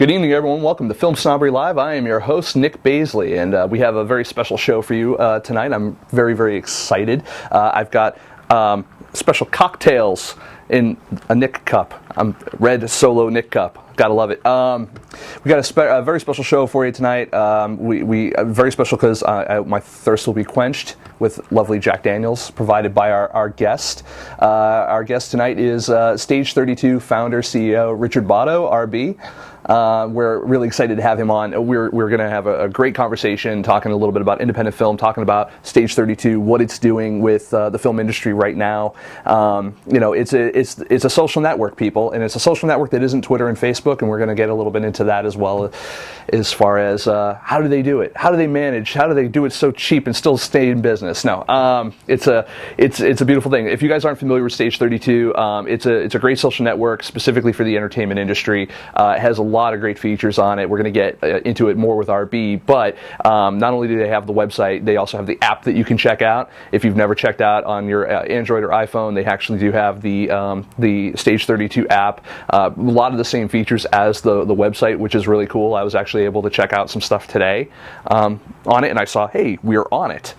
Good evening, everyone. Welcome to Film Snobbery Live. I am your host, Nic Baisley, and we have a very special show for you tonight. I'm very, very excited. I've got special cocktails in a Nic cup. Red Solo Nic cup. Gotta love it. We got a very special show for you tonight. We very special because my thirst will be quenched with lovely Jack Daniels provided by our guest. Our guest tonight is Stage 32 founder, CEO Richard Botto, R.B. We're really excited to have him on. We're going to have a great conversation, talking a little bit about independent film, talking about Stage 32, what it's doing with the film industry right now. It's a social network, people, and it's a social network that isn't Twitter and Facebook, and we're going to get a little bit into that as well, as far as how do they do it, how do they manage, how do they do it so cheap and still stay in business. No, it's a beautiful thing. If you guys aren't familiar with Stage 32, it's a great social network specifically for the entertainment industry. It has a lot of great features on it. We're going to get into it more with RB, but not only do they have the website, they also have the app that you can check out. If you've never checked out on your Android or iPhone, they actually do have the Stage 32 app. A lot of the same features as the website, which is really cool. I was actually able to check out some stuff today on it, and I saw, hey, we're on it,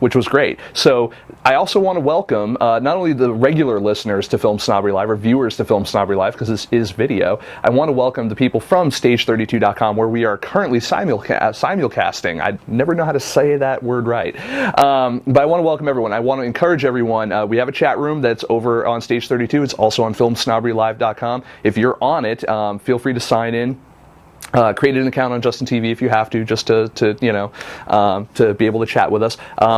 which was great. So I also want to welcome not only the regular listeners to Film Snobbery Live, or viewers to Film Snobbery Live, because this is video. I want to welcome the people from Stage32.com, where we are currently simulcasting. I never know how to say that word right. But I want to welcome everyone. I want to encourage everyone. We have a chat room that's over on Stage 32. It's also on FilmSnobberyLive.com. If you're on it, feel free to sign in. Create an account on Justin TV if you have to, just to be able to chat with us.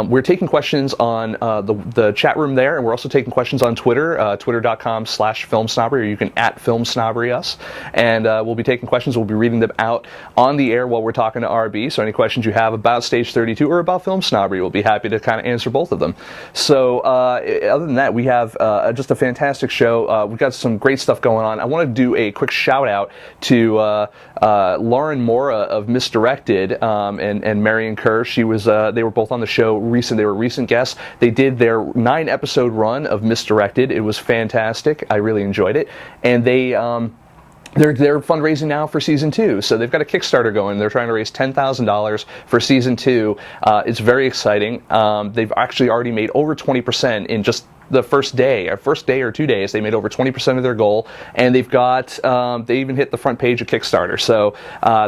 We're taking questions on the chat room there, and we're also taking questions on Twitter, twitter.com/FilmSnobbery, or you can @FilmSnobbery us, and we'll be taking questions. We'll be reading them out on the air while we're talking to RB. So any questions you have about Stage 32 or about Film Snobbery, we'll be happy to kind of answer both of them. So other than that, we have just a fantastic show. We've got some great stuff going on. I want to do a quick shout out to Lauren Mora of Misdirected and Marion Kerr. They were both on the show recent. They were recent guests. They did their 9-episode run of Misdirected. It was fantastic. I really enjoyed it. And they're fundraising now for season 2. So they've got a Kickstarter going. They're trying to raise $10,000 for season 2. It's very exciting. They've actually already made over 20% in just the first day or 2 days. They made over 20% of their goal, and they've got they even hit the front page of Kickstarter. So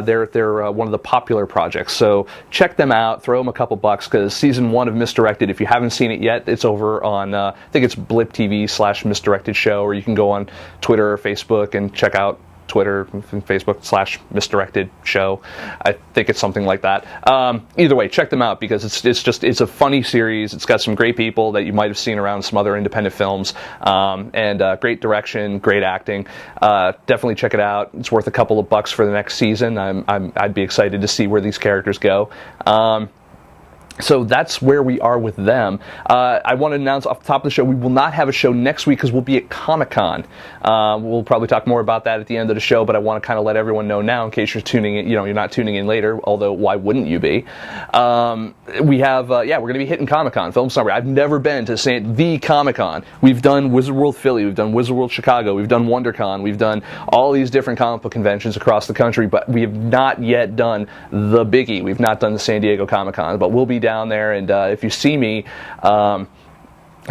they're one of the popular projects. So check them out. Throw them a couple bucks, because season 1 of Misdirected, if you haven't seen it yet, it's over on I think it's Blip TV/Misdirected Show, or you can go on Twitter or Facebook and check out Twitter and Facebook/Misdirected Show. I think it's something like that. Either way, check them out, because it's a funny series. It's got some great people that you might have seen around some other independent films, and great direction, great acting. Definitely check it out. It's worth a couple of bucks for the next season. I'd be excited to see where these characters go. So that's where we are with them. I want to announce off the top of the show, we will not have a show next week because we'll be at Comic-Con. We'll probably talk more about that at the end of the show, but I want to kind of let everyone know now in case you're tuning in. You're not tuning in later, although why wouldn't you be? We have, we're going to be hitting Comic-Con, Film Snobbery. I've never been to the Comic-Con. We've done Wizard World Philly, we've done Wizard World Chicago, we've done WonderCon, we've done all these different comic book conventions across the country, but we have not yet done the biggie. We've not done the San Diego Comic-Con, but we'll be down there, and if you see me,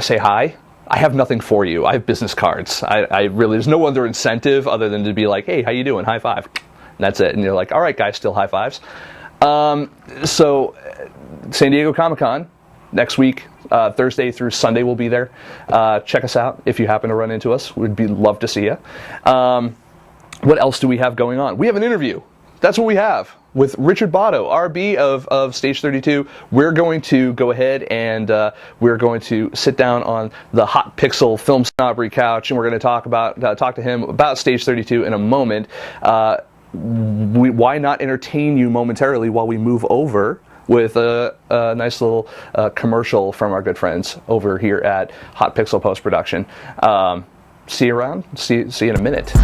say hi. I have nothing for you. I have business cards. I really, there's no other incentive other than to be like, hey, how you doing? High five. And that's it. And you're like, all right, guys, still high fives. So San Diego Comic-Con next week, Thursday through Sunday, we'll be there. Check us out if you happen to run into us. We'd love to see you. What else do we have going on? We have an interview. That's what we have with Richard Botto, RB of Stage 32. We're going to go ahead and we're going to sit down on the hot pixel Film Snobbery couch, and we're going to talk to him about Stage 32 in a moment. Why not entertain you momentarily while we move over with a nice little commercial from our good friends over here at Hot Pixel Post Production. See you around. See you in a minute.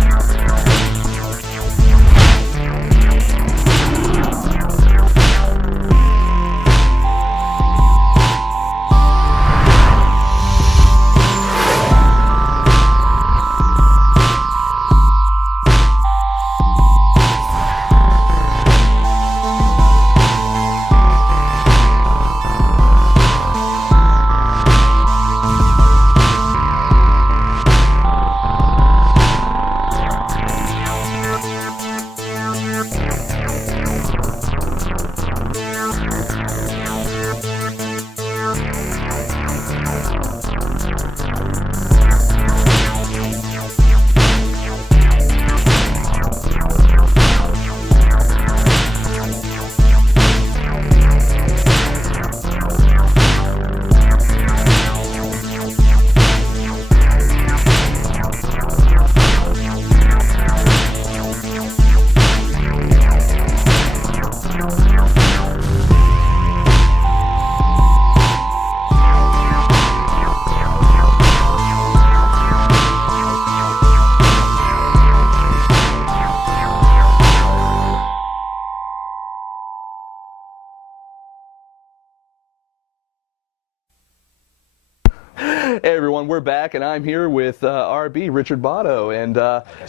Hey everyone, we're back, and I'm here with RB, Richard Botto, and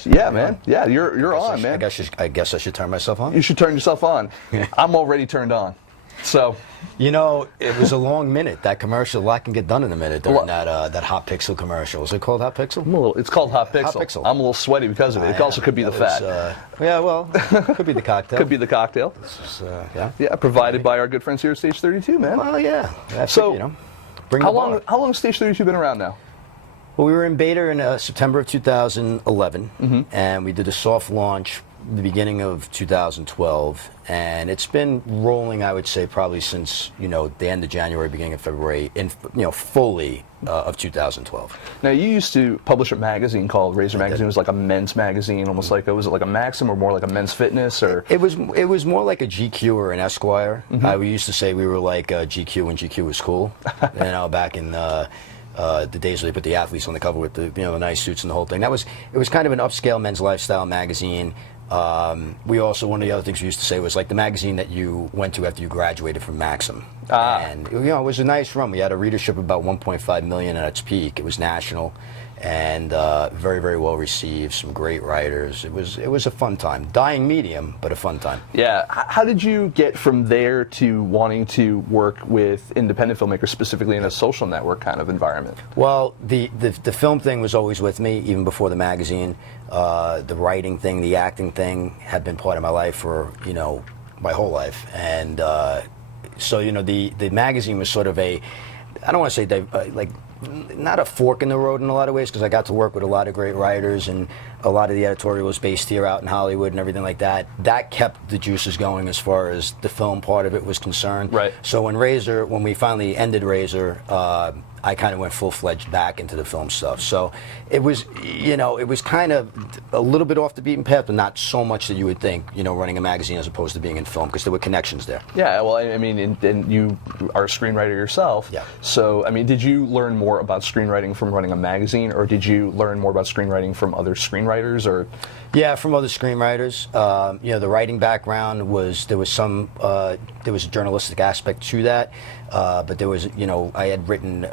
yeah, man, yeah, you're on, man. I guess I should turn myself on. You should turn yourself on. I'm already turned on. So, you know, it was a long minute. That commercial, a lot can get done in a minute during that Hot Pixel commercial. Is it called Hot Pixel? It's called Hot Pixel. Hot Pixel. I'm a little sweaty because of it. It also could be the fat. Yeah, well, could be the cocktail. Could be the cocktail. This is, yeah, provided by our good friends here at Stage 32, man. Well, yeah. So, you know, bring how long has Stage 32 been around now? Well, we were in beta in September of 2011, and we did a soft launch the beginning of 2012, and it's been rolling, I would say, probably since, you know, the end of January, beginning of February, fully of 2012. Now, you used to publish a magazine called Razor Magazine. It was like a men's magazine, almost like, was it like a Maxim or more like a Men's Fitness? Or it was more like a GQ or an Esquire. We used to say we were like GQ when GQ was cool, you know, back in the days where they put the athletes on the cover with the the nice suits and the whole thing. It was kind of an upscale men's lifestyle magazine. We also, one of the other things we used to say was like the magazine that you went to after you graduated from Maxim. And it was a nice run. We had a readership of about 1.5 million at its peak. It was national and very, very well received. Some great writers. It was a fun time. Dying medium, but a fun time. Yeah. How did you get from there to wanting to work with independent filmmakers, specifically in a social network kind of environment? Well, the film thing was always with me, even before the magazine. The writing thing, the acting thing had been part of my life for, my whole life. And so, the magazine was sort of I don't want to say not a fork in the road in a lot of ways, because I got to work with a lot of great writers, and a lot of the editorial was based here out in Hollywood and everything like that. That kept the juices going as far as the film part of it was concerned. Right. So when we finally ended Razor, I kind of went full-fledged back into the film stuff. So it was, it was kind of a little bit off the beaten path, but not so much that you would think, running a magazine as opposed to being in film, because there were connections there. Yeah, well, I mean, and you are a screenwriter yourself. Yeah. So, I mean, did you learn more about screenwriting from running a magazine, or did you learn more about screenwriting from other screenwriters, or? Yeah, from other screenwriters. The writing background there was a journalistic aspect to that, but there was, I had written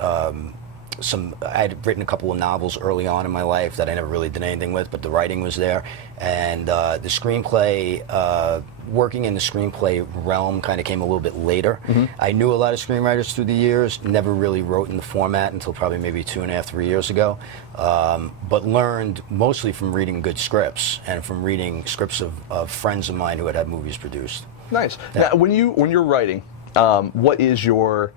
a couple of novels early on in my life that I never really did anything with, but the writing was there, and the screenplay, working in the screenplay realm kind of came a little bit later. I knew a lot of screenwriters through the years, never really wrote in the format until probably maybe 2.5, 3 years ago, but learned mostly from reading good scripts and from reading scripts of friends of mine who had had movies produced. Nice. Yeah. Now, when you're writing, what is your...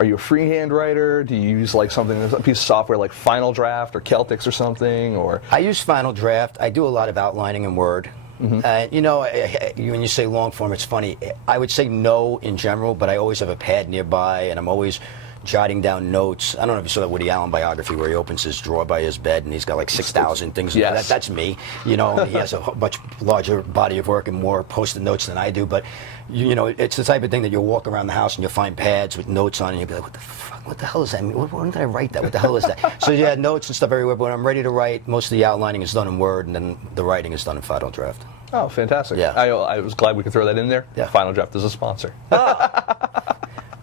Are you a freehand writer? Do you use a piece of software like Final Draft or Celtics or something? Or I use Final Draft. I do a lot of outlining in Word. When you say long form, it's funny. I would say no in general, but I always have a pad nearby, and I'm always jotting down notes. I don't know if you saw that Woody Allen biography where he opens his drawer by his bed and he's got like 6,000 things. Yes. That's me. He has a much larger body of work and more post-it notes than I do. But it's the type of thing that you'll walk around the house and you'll find pads with notes on, and you'll be like, "What the fuck? What the hell is that? When did I write that? What the hell is that?" So yeah, notes and stuff everywhere. But when I'm ready to write, most of the outlining is done in Word, and then the writing is done in Final Draft. Oh, fantastic! Yeah, I was glad we could throw that in there. Yeah. Final Draft is a sponsor.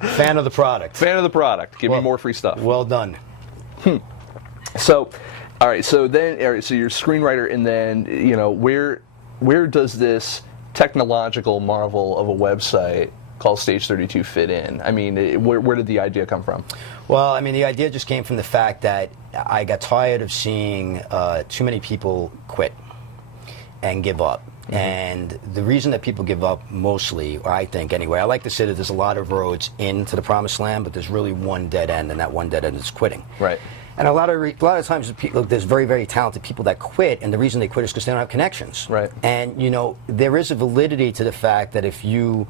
Fan of the product. Fan of the product. Give me more free stuff. Well done. So, all right. So you're a screenwriter, and then where does this technological marvel of a website called Stage 32 fit in? I mean, where did the idea come from? Well, I mean, the idea just came from the fact that I got tired of seeing too many people quit and give up. And the reason that people give up mostly, or I think anyway, I like to say that there's a lot of roads into the promised land, but there's really one dead end, and that one dead end is quitting. Right. And a lot of times, there's very, very talented people that quit, and the reason they quit is because they don't have connections. Right. And there is a validity to the fact that if you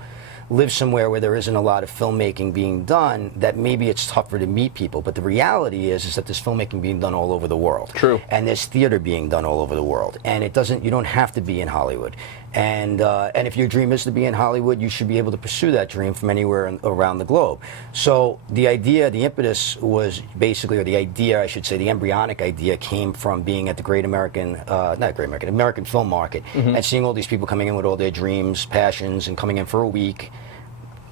live somewhere where there isn't a lot of filmmaking being done, that maybe it's tougher to meet people. But the reality is that there's filmmaking being done all over the world. True. And there's theater being done all over the world. And you don't have to be in Hollywood. And if your dream is to be in Hollywood, you should be able to pursue that dream from anywhere around the globe. So the impetus was basically, or the idea, I should say, the embryonic idea came from being at the American film market, and seeing all these people coming in with all their dreams, passions, and coming in for a week,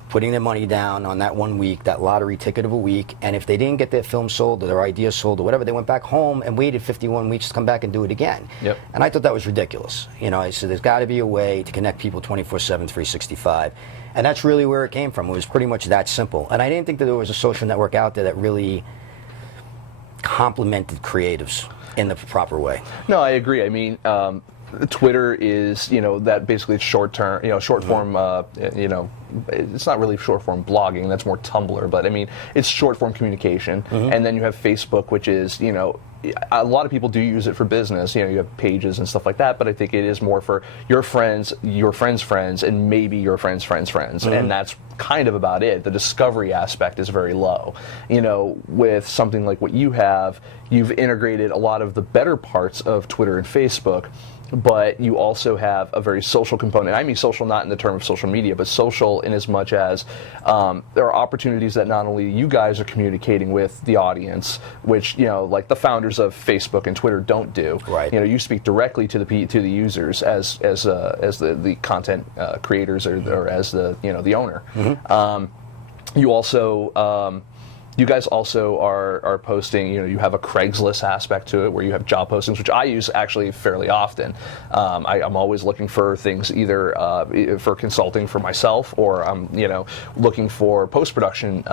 putting their money down on that 1 week, that lottery ticket of a week, and if they didn't get their film sold or their idea sold or whatever, they went back home and waited 51 weeks to come back and do it again. Yep. And I thought that was ridiculous. You know, I said there's got to be a way to connect people 24/7, 365. And that's really where it came from. It was pretty much that simple. And I didn't think that there was a social network out there that really complemented creatives in the proper way. No, I agree. I mean, Twitter is, that basically short term, short form, it's not really short form blogging, that's more Tumblr, but I mean, it's short form communication. And then you have Facebook, which is, a lot of people do use it for business. You have pages and stuff like that, but I think it is more for your friends' friends, and maybe your friends' friends. And that's kind of about it. The discovery aspect is very low. With something like what you have, you've integrated a lot of the better parts of Twitter and Facebook, but you also have a very social component. I mean social not in the term of social media, but social in as much as there are opportunities that not only you guys are communicating with the audience, which, like the founders of Facebook and Twitter don't do. Right. You speak directly to the users as the content creators or as the owner. You guys also are posting, you have a Craigslist aspect to it where you have job postings, which I use actually fairly often. I'm always looking for things either for consulting for myself, or I'm, looking for post-production,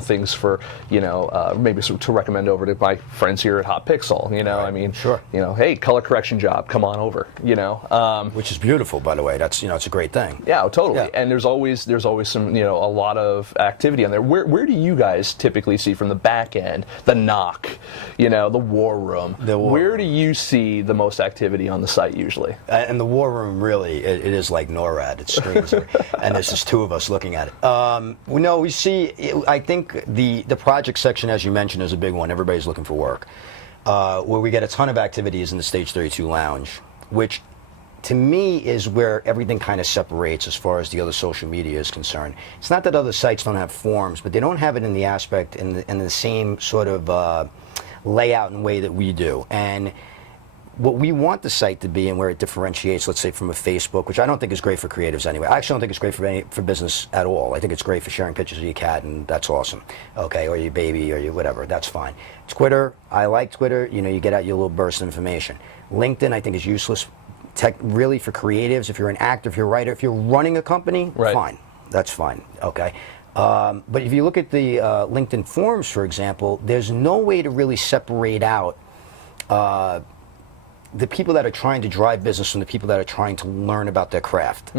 things for, maybe to recommend over to my friends here at Hot Pixel, Right. I mean, sure. Hey, color correction job, come on over, Which is beautiful, by the way. That's, it's a great thing. Yeah, totally. Yeah. And there's always some, a lot of activity on there. Where do you guys typically see from the back end, the knock, the war room? Where do you see the most activity on the site usually? And the war room, really, it is like NORAD. It screams, and there's just two of us looking at it. We see, I think the project section, as you mentioned, is a big one. Everybody's looking for work. Where we get a ton of activities in the Stage 32 Lounge, which to me is where everything kind of separates as far as the other social media is concerned. It's not that other sites don't have forums, but they don't have it in the aspect, in the same sort of layout and way that we do. And what we want the site to be, and where it differentiates, let's say, from a Facebook, which I don't think is great for creatives anyway. I actually don't think it's great for business at all. I think it's great for sharing pictures of your cat, and that's awesome. Okay, or your baby, or your whatever, that's fine. Twitter, I like Twitter. You get out your little burst of information. LinkedIn, I think, is useless. Really for creatives, if you're an actor, if you're a writer, if you're running a company, right. Fine, that's fine, okay. But if you look at the LinkedIn forums, for example, there's no way to really separate out the people that are trying to drive business from the people that are trying to learn about their craft.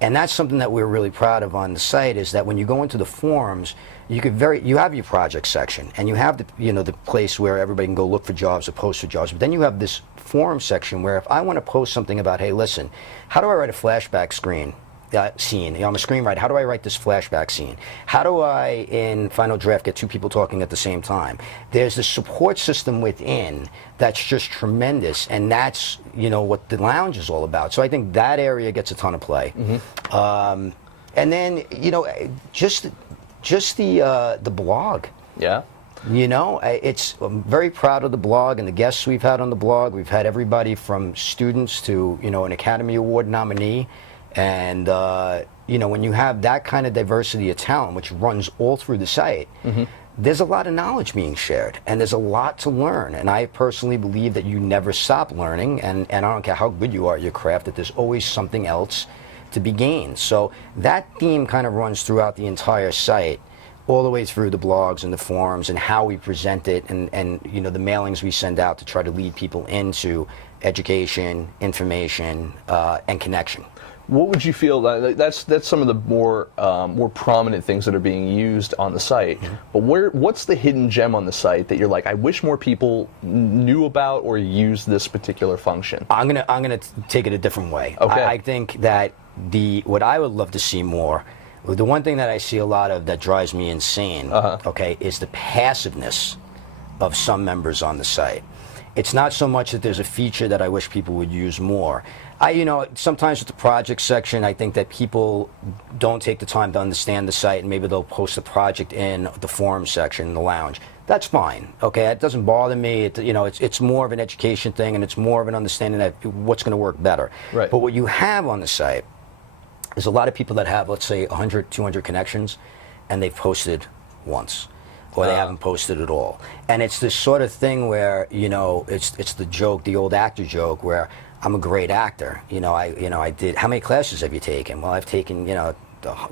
And that's something that we're really proud of on the site, is that when you go into the forums, you have your project section, and you have the place where everybody can go look for jobs or post for jobs. But then you have this forum section where if I want to post something about, hey, listen, how do I write a flashback scene? I'm a screenwriter. How do I write this flashback scene? How do I, in Final Draft, get two people talking at the same time? There's the support system within that's just tremendous, and that's what the lounge is all about. So I think that area gets a ton of play. And then just the blog. Yeah. I'm very proud of the blog and the guests we've had on the blog. We've had everybody from students to an Academy Award nominee. And when you have that kind of diversity of talent, which runs all through the site, there's a lot of knowledge being shared, and there's a lot to learn. And I personally believe that you never stop learning, and I don't care how good you are at your craft, that there's always something else to be gained. So that theme kind of runs throughout the entire site, all the way through the blogs and the forums and how we present it, and the mailings we send out to try to lead people into education, information, and connection. What would you feel that's some of the more prominent things that are being used on the site? But what's the hidden gem on the site that you're like, I wish more people knew about or used this particular function? I'm gonna take it a different way. Okay. I think that what I would love to see more, the one thing that I see a lot of that drives me insane, okay, is the passiveness of some members on the site. It's not so much that there's a feature that I wish people would use more. Sometimes with the project section, I think that people don't take the time to understand the site, and maybe they'll post a project in the forum section in the lounge. That's fine, okay? It doesn't bother me. It's more of an education thing, and it's more of an understanding that what's going to work better. Right. But what you have on the site there's a lot of people that have, let's say, 100, 200 connections, and they've posted once, or they haven't posted at all. And it's this sort of thing where, you know, it's the joke, the old actor joke, where I'm a great actor. I did. How many classes have you taken? Well, I've taken,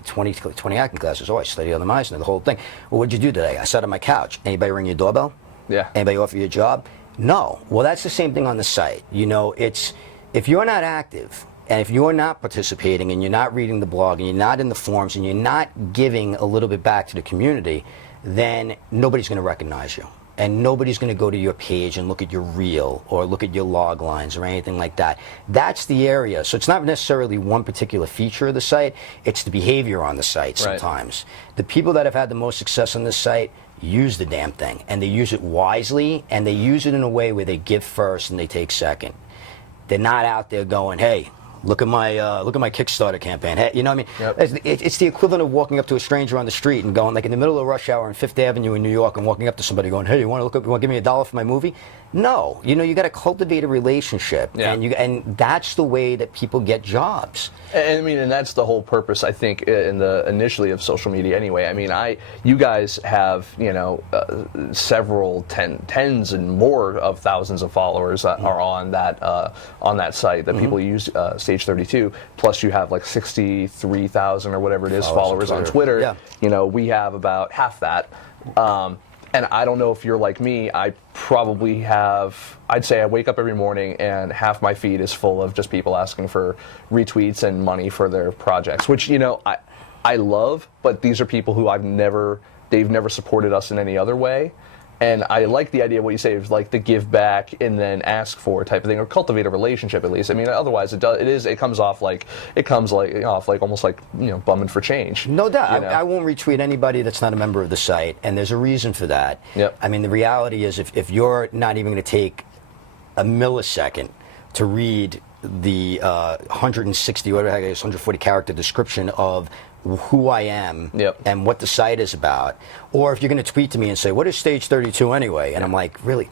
20 acting classes. Oh, I studied on the Meisner, the whole thing. Well, what'd you do today? I sat on my couch. Anybody ring your doorbell? Yeah. Anybody offer you a job? No. Well, that's the same thing on the site. It's if you're not active, and if you're not participating, and you're not reading the blog, and you're not in the forums, and you're not giving a little bit back to the community, then nobody's going to recognize you. And nobody's going to go to your page and look at your reel or look at your log lines or anything like that. That's the area. So it's not necessarily one particular feature of the site, it's the behavior on the site sometimes. Right. The people that have had the most success on this site use the damn thing, and they use it wisely, and they use it in a way where they give first and they take second. They're not out there going, hey, look at my Kickstarter campaign. Hey, you know what I mean? Yep. It's the equivalent of walking up to a stranger on the street and going, like in the middle of rush hour on Fifth Avenue in New York, and walking up to somebody going, hey, you want to give me $1 for my movie? No, you got to cultivate a relationship, and that's the way that people get jobs. And that's the whole purpose, I think, initially of social media. Anyway, I mean, you guys have several tens and more of thousands of followers that are on that site that people use Stage 32. Plus, you have like 63,000 or whatever it is followers on Twitter. Yeah. We have about half that. And I don't know if you're like me, I probably have, I'd say I wake up every morning and half my feed is full of just people asking for retweets and money for their projects, which, I love, but these are people who they've never supported us in any other way. And I like the idea of what you say is like the give back and then ask for type of thing, or cultivate a relationship at least. I mean, otherwise it comes off like almost like bumming for change. No doubt. I won't retweet anybody that's not a member of the site, and there's a reason for that. Yep. I mean, the reality is if you're not even going to take a millisecond to read the 160, whatever the heck it is, 140 character description of who I am and what the site is about, or if you're going to tweet to me and say, what is Stage 32 anyway? And I'm like, really?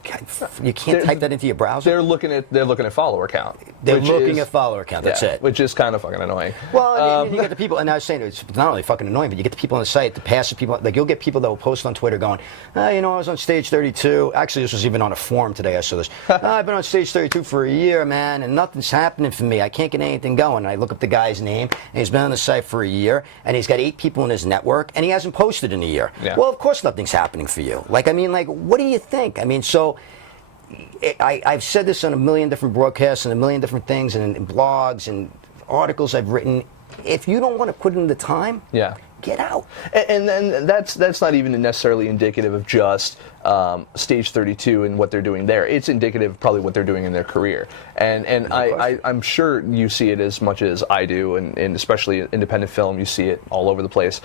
You can't type that into your browser? They're looking at follower count. They're looking at follower count, that's it. Which is kind of fucking annoying. Well, you get the people, and I was saying, it's not only fucking annoying, but you get the people on the site, the passive people, like you'll get people that will post on Twitter going, I was on Stage 32. Actually, this was even on a forum today, I saw this. I've been on Stage 32 for a year, man, and nothing's happening for me. I can't get anything going. And I look up the guy's name, and he's been on the site for a year, and he's got 8 people in his network, and he hasn't posted in a year. Yeah. Well, of course nothing's happening for you. What do you think? I mean, so I've said this on a million different broadcasts and a million different things and blogs and articles I've written. If you don't want to put in the time, get out. And then that's not even necessarily indicative of just Stage 32 and what they're doing there. It's indicative of probably what they're doing in their career. And I'm sure you see it as much as I do, and especially independent film, you see it all over the place.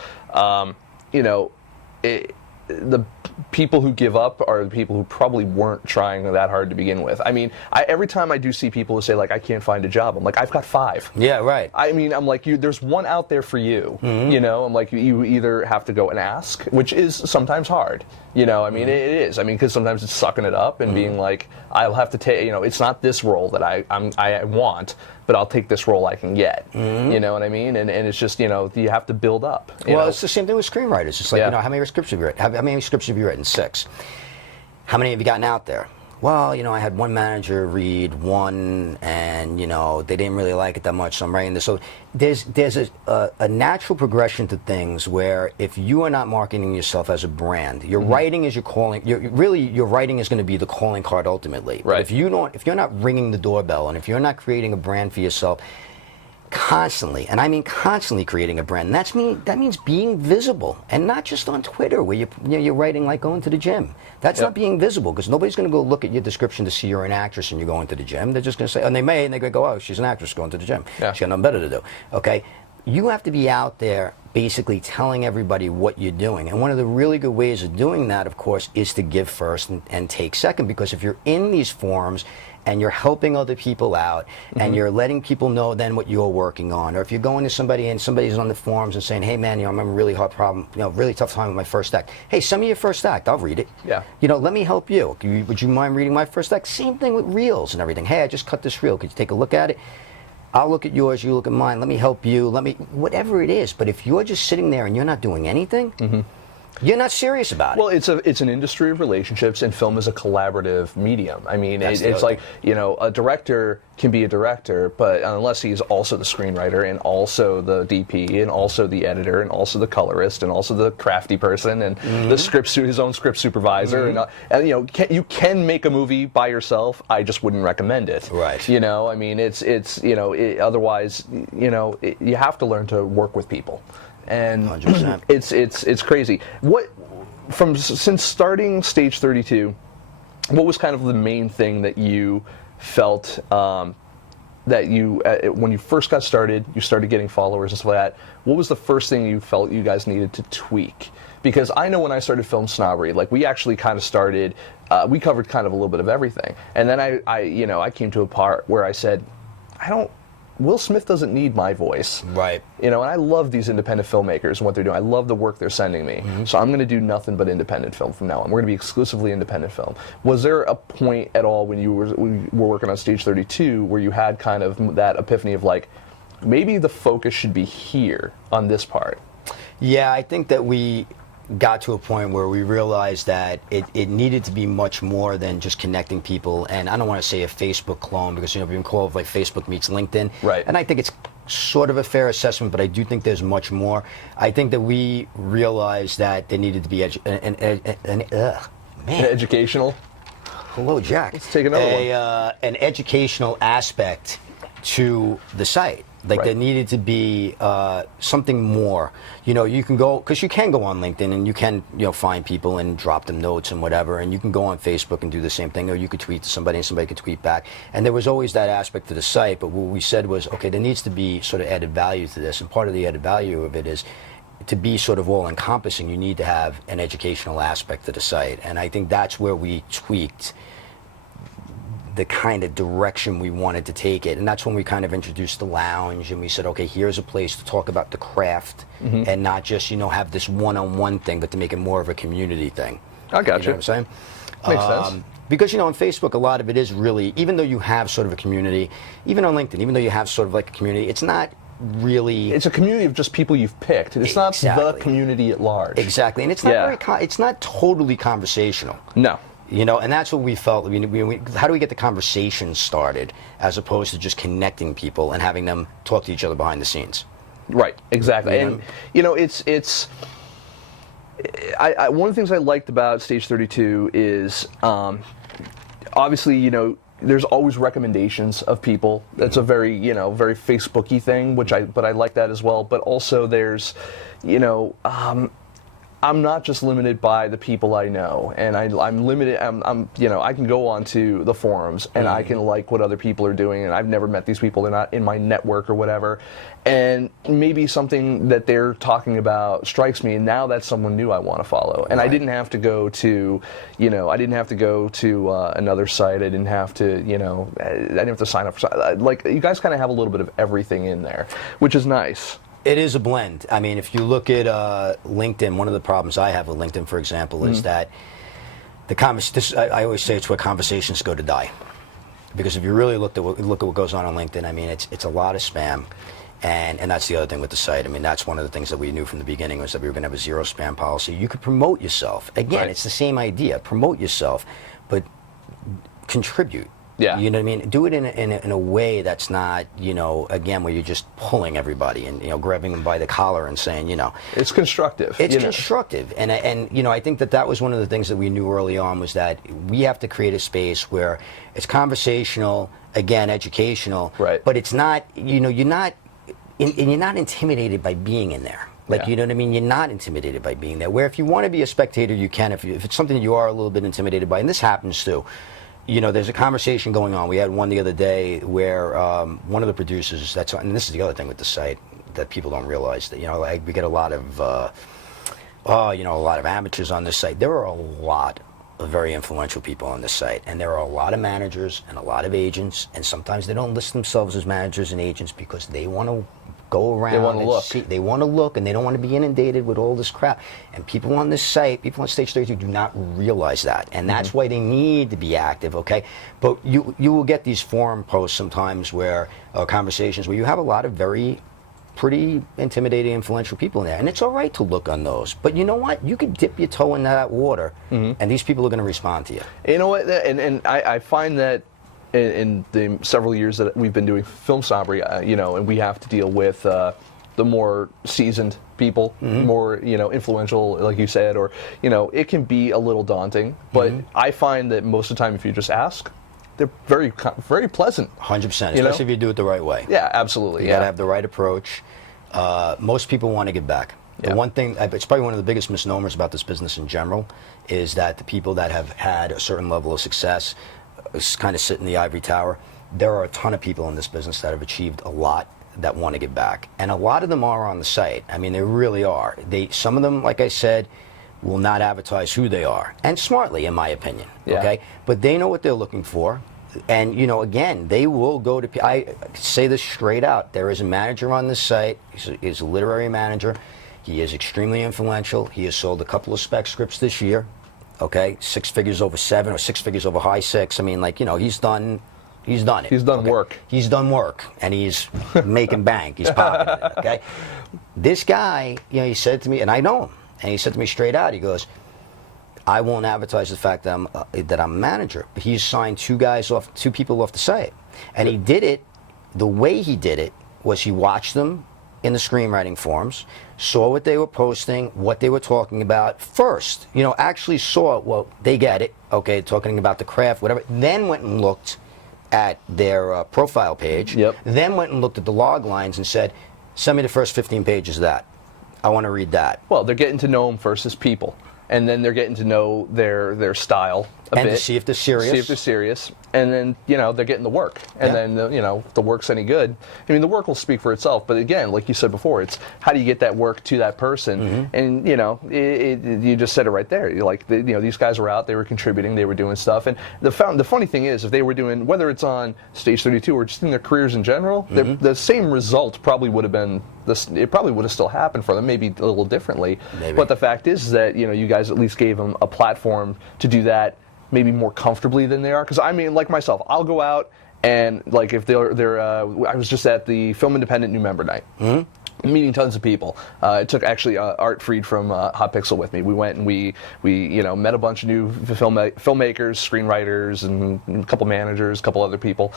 The people who give up are the people who probably weren't trying that hard to begin with. I mean, every time I do see people who say, like, I can't find a job, I'm like, I've got 5. Yeah, right. I mean, I'm like, there's one out there for you. Mm-hmm. I'm like, you either have to go and ask, which is sometimes hard. I mean, it is. I mean, because sometimes it's sucking it up and being like, I'll have to take, it's not this role that I want, but I'll take this role I can get. Mm-hmm. You know what I mean? And it's just, you have to build up. It's the same thing with screenwriters. It's like, how many scripts have you written? How many scripts have you written? 6. How many have you gotten out there? Well, I had one manager read one, and they didn't really like it that much, so I'm writing this. So there's a natural progression to things where if you are not marketing yourself as a brand, your writing is your calling. Your writing is going to be the calling card ultimately. Right. But if you're not ringing the doorbell, and if you're not creating a brand for yourself constantly, and I mean constantly creating a brand, that means being visible, and not just on Twitter where you're writing like going to the gym. That's not being visible, because nobody's going to go look at your description to see you're an actress and you're going to the gym. They're just going to say, and they're going to go, oh, she's an actress going to the gym. Yeah. She's got nothing better to do. Okay, you have to be out there basically telling everybody what you're doing, and one of the really good ways of doing that, of course, is to give first and take second, because if you're in these forums and you're helping other people out, and you're letting people know then what you're working on, or if you're going to somebody and somebody's on the forums and saying, hey man, I'm having a really hard problem, really tough time with my first act. Hey, send me your first act, I'll read it. Yeah. Let me help you. Would you mind reading my first act? Same thing with reels and everything. Hey, I just cut this reel, could you take a look at it? I'll look at yours, you look at mine, let me help you, whatever it is. But if you're just sitting there and you're not doing anything, you're not serious about it. Well, it's an industry of relationships, and film is a collaborative medium. I mean, it's like, a director can be a director, but unless he's also the screenwriter and also the DP and also the editor and also the colorist and also the crafty person and his own script supervisor, and you can make a movie by yourself. I just wouldn't recommend it. Right. I mean, otherwise, you have to learn to work with people. And 100%. it's crazy. Since starting Stage 32, what was kind of the main thing that you felt that when you first got started, you started getting followers and stuff like that? What was the first thing you felt you guys needed to tweak? Because I know when I started Film Snobbery, like, we actually kind of started, we covered kind of a little bit of everything, and then I came to a part where I said, Will Smith doesn't need my voice. Right. And I love these independent filmmakers and what they're doing. I love the work they're sending me. So I'm going to do nothing but independent film from now on. We're going to be exclusively independent film. Was there a point at all when you were working on Stage 32 where you had kind of that epiphany of, like, maybe the focus should be here on this part? Yeah, I think that we got to a point where we realized that it needed to be much more than just connecting people. And I don't want to say a Facebook clone, because we've been called like Facebook meets LinkedIn. Right. And I think it's sort of a fair assessment, but I do think there's much more. I think that we realized that there needed to be Educational? Hello, Jack. Let's take another one. An educational aspect to the site. Like, there needed to be something more. You can go, because you can go on LinkedIn and you can, find people and drop them notes and whatever, and you can go on Facebook and do the same thing, or you could tweet to somebody and somebody could tweet back. And there was always that aspect to the site, but what we said was, okay, there needs to be sort of added value to this, and part of the added value of it is to be sort of all-encompassing. You need to have an educational aspect to the site, and I think that's where we tweaked the kind of direction we wanted to take it. And that's when we kind of introduced the lounge, and we said, okay, here's a place to talk about the craft and not just, have this one-on-one thing, but to make it more of a community thing. I got you. Know what I'm saying? Makes sense. Because, on Facebook, a lot of it is really, even though you have sort of a community, even on LinkedIn, even though you have sort of like a community, it's not really... It's a community of just people you've picked. It's not the community at large. Exactly. And it's not it's not totally conversational. No. And that's what we felt. How do we get the conversation started as opposed to just connecting people and having them talk to each other behind the scenes? Right, exactly. And, it's one of the things I liked about Stage 32 is, obviously, there's always recommendations of people. That's a very, very Facebooky thing, but I like that as well. But also there's, I'm not just limited by the people I know, and I'm limited. I can go onto the forums and I can like what other people are doing, and I've never met these people. They're not in my network or whatever, and maybe something that they're talking about strikes me, and now that's someone new I want to follow. And I didn't have to go to, another site. I didn't have to, I didn't have to sign up for. Like, you guys kind of have a little bit of everything in there, which is nice. It is a blend. I mean, if you look at LinkedIn, one of the problems I have with LinkedIn, for example, is that I always say it's where conversations go to die. Because if you really look at what goes on LinkedIn, I mean, it's a lot of spam, and that's the other thing with the site. I mean, that's one of the things that we knew from the beginning, was that we were going to have a zero spam policy. You could promote yourself. Again, It's the same idea. Promote yourself, but contribute. Yeah. You know what I mean? Do it in a way that's not, again, where you're just pulling everybody and, grabbing them by the collar and saying, It's constructive. It's constructive. And I think that was one of the things that we knew early on, was that we have to create a space where it's conversational, again, educational, but it's not, you're not intimidated by being in there. Like, you know what I mean? You're not intimidated by being there. Where if you want to be a spectator, you can. If it's something that you are a little bit intimidated by, and this happens too. There's a conversation going on. We had one the other day where one of the producers, and this is the other thing with the site that people don't realize, that we get a lot of amateurs on this site. There are a lot of very influential people on this site, and there are a lot of managers and a lot of agents, and sometimes they don't list themselves as managers and agents because they want to go around. They want to look. See, they want to look, and they don't want to be inundated with all this crap. And people on this site, people on Stage 32 do not realize that. And that's why they need to be active, okay? But you will get these forum posts sometimes where, conversations where you have a lot of pretty intimidating, influential people in there. And it's all right to look on those. But you know what? You can dip your toe in that water, and these people are going to respond to you. You know what? And I find that in the several years that we've been doing Film Snobbery, and we have to deal with the more seasoned people, more, influential, like you said, or, it can be a little daunting. But I find that most of the time, if you just ask, they're very, very pleasant. 100%, especially if you do it the right way. Yeah, absolutely. You got to have the right approach. Most people want to give back. The one thing, it's probably one of the biggest misnomers about this business in general, is that the people that have had a certain level of success kind of sit in the ivory tower. There are a ton of people in this business that have achieved a lot that want to give back. And a lot of them are on the site. I mean, they really are. Some of them, like I said, will not advertise who they are. And smartly, in my opinion. Yeah. Okay? But they know what they're looking for. And, again, they will go to... I say this straight out. There is a manager on this site. He's a literary manager. He is extremely influential. He has sold a couple of spec scripts this year. Okay? 6 figures over 7 or 6 figures over high 6. I mean, he's done it. He's done work. He's done work, and he's making bank. He's pocketing it, okay? This guy, he said to me, and I know him, and he said to me straight out, he goes, I won't advertise the fact that I'm a manager. But he's signed 2 people off the site. And he did it, the way he did it was he watched them in the screenwriting forums, saw what they were posting, what they were talking about first. Actually saw, well, they get it, okay, talking about the craft, whatever. Then went and looked at their profile page. Then went and looked at the log lines and said, send me the first 15 pages of that. I want to read that. Well, they're getting to know them first as people. And then they're getting to know their style a bit. And to see if they're serious. And then, they're getting the work. And then, if the work's any good. I mean, the work will speak for itself. But again, like you said before, it's how do you get that work to that person? And, you just said it right there. You're like, these guys were out, they were contributing, they were doing stuff. And the funny thing is, if they were doing, whether it's on Stage 32 or just in their careers in general, the same result probably would have been, it probably would have still happened for them, maybe a little differently. Maybe. But the fact is that, you guys at least gave them a platform to do that maybe more comfortably than they are. Because I mean, like myself, I'll go out and like if they're I was just at the Film Independent New Member Night. Meeting tons of people. I took actually Art Fried from Hot Pixel with me. We went and we met a bunch of new filmmakers, screenwriters, and a couple managers, a couple other people.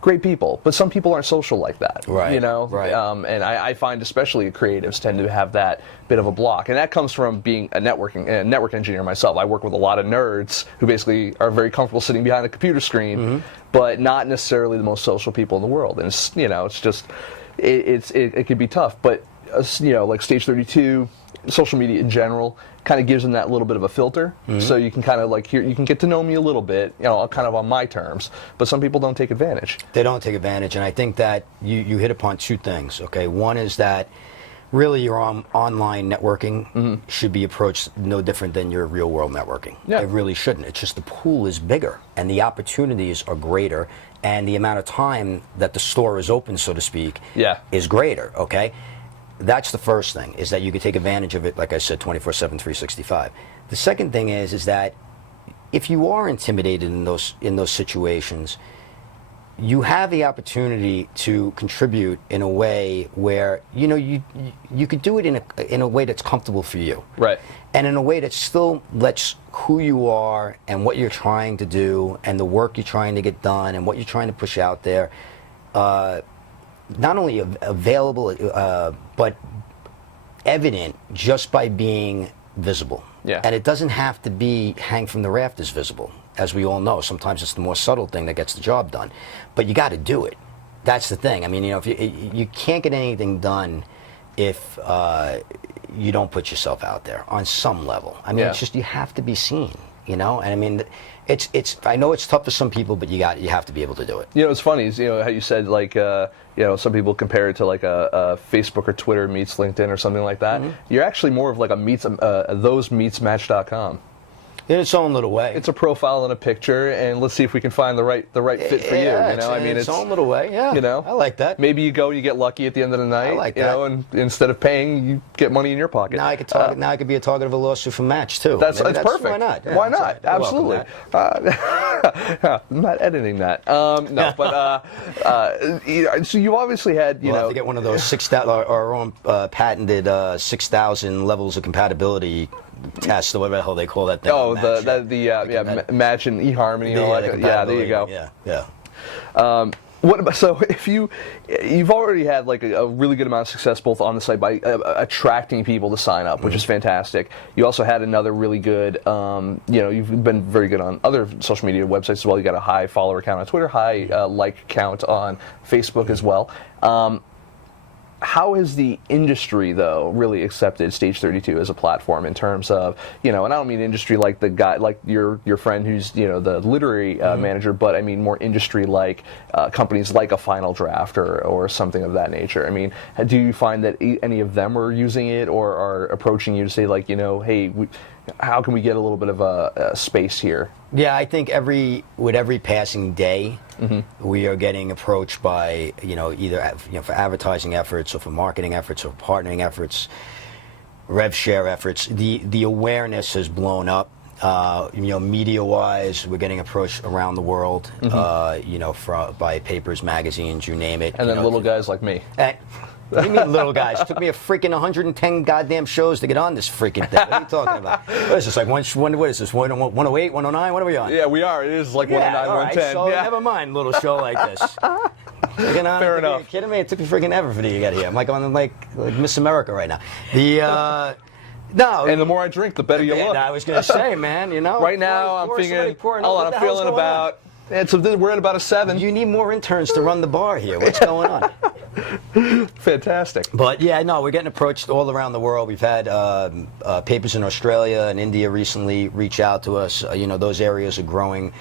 Great people, but some people aren't social like that. Right. Right. And I find especially creatives tend to have that bit of a block, and that comes from being a network engineer myself. I work with a lot of nerds who basically are very comfortable sitting behind a computer screen, but not necessarily the most social people in the world. And it's just it could be tough. But like Stage 32, social media in general kind of gives them that little bit of a filter, so you can kind of you can get to know me a little bit, kind of on my terms. But some people don't take advantage. They don't take advantage, and I think that you hit upon 2 things. Okay, one is that really your online networking should be approached no different than your real world networking. Yeah. It really shouldn't. It's just the pool is bigger, and the opportunities are greater, and the amount of time that the store is open, so to speak, is greater. Okay. That's the first thing, is that you can take advantage of it, like I said, 24/7, 365. The second thing is that if you are intimidated in those situations, you have the opportunity to contribute in a way where you could do it in a way that's comfortable for you, right? And in a way that still lets who you are and what you're trying to do and the work you're trying to get done and what you're trying to push out there. Not only available, but evident just by being visible. Yeah. And it doesn't have to be hang from the rafters visible. As we all know, sometimes it's the more subtle thing that gets the job done. But you got to do it. That's the thing. I mean, if you can't get anything done if you don't put yourself out there on some level. I mean, it's just you have to be seen. And I mean, it's. I know it's tough for some people, but you have to be able to do it. It's funny, is, how you said some people compare it to like a Facebook or Twitter meets LinkedIn or something like that. You're actually more of like a meets thosemeetsmatch.com. in its own little way. It's a profile and a picture, and let's see if we can find the right fit for you. You know, I mean, in its own little way. Yeah, you know, I like that. Maybe you get lucky at the end of the night. I like that. You know, and instead of paying, you get money in your pocket. Now I could talk. Now I could be a target of a lawsuit for match too. That's perfect. Why not? Yeah, why not? Absolutely. I'm not editing that. No, but so you obviously had we'll have to get one of those 6,000 our own patented 6,000 levels of compatibility test or whatever the hell they call that thing. Oh, the match and eHarmony and all that. Yeah, there you go. Yeah. What about, so if you've already had like a really good amount of success both on the site by attracting people to sign up, which is fantastic. You also had another really good, you've been very good on other social media websites as well. You got a high follower count on Twitter, high like count on Facebook as well. How has the industry, though, really accepted Stage 32 as a platform in terms of, and I don't mean industry like the guy, like your friend who's, the literary manager, but I mean more industry like companies like a Final Draft or something of that nature. I mean, do you find that any of them are using it or are approaching you to say, like, hey, how can we get a little bit of a space here? Yeah, I think with every passing day, we are getting approached by either for advertising efforts or for marketing efforts or partnering efforts, rev share efforts. The awareness has blown up. Media wise, we're getting approached around the world. By papers, magazines, you name it. And then little guys like me. What do you mean, little guys? It took me a freaking 110 goddamn shows to get on this freaking thing. What are you talking about? What is this, like what is this, 108, 109? What are we on? Yeah, we are. It is like 109, 110. So never mind, little show like this. Fair enough. Are you kidding me? It took me freaking ever for you to get here. I'm like on like Miss America right now. No. And the more I drink, the better you look. I was going to say, man, Right now, I'm feeling about... we're at about a 7. You need more interns to run the bar here. What's going on? Fantastic. But yeah, no, we're getting approached all around the world. We've had papers in Australia and India recently reach out to us. Those areas are growing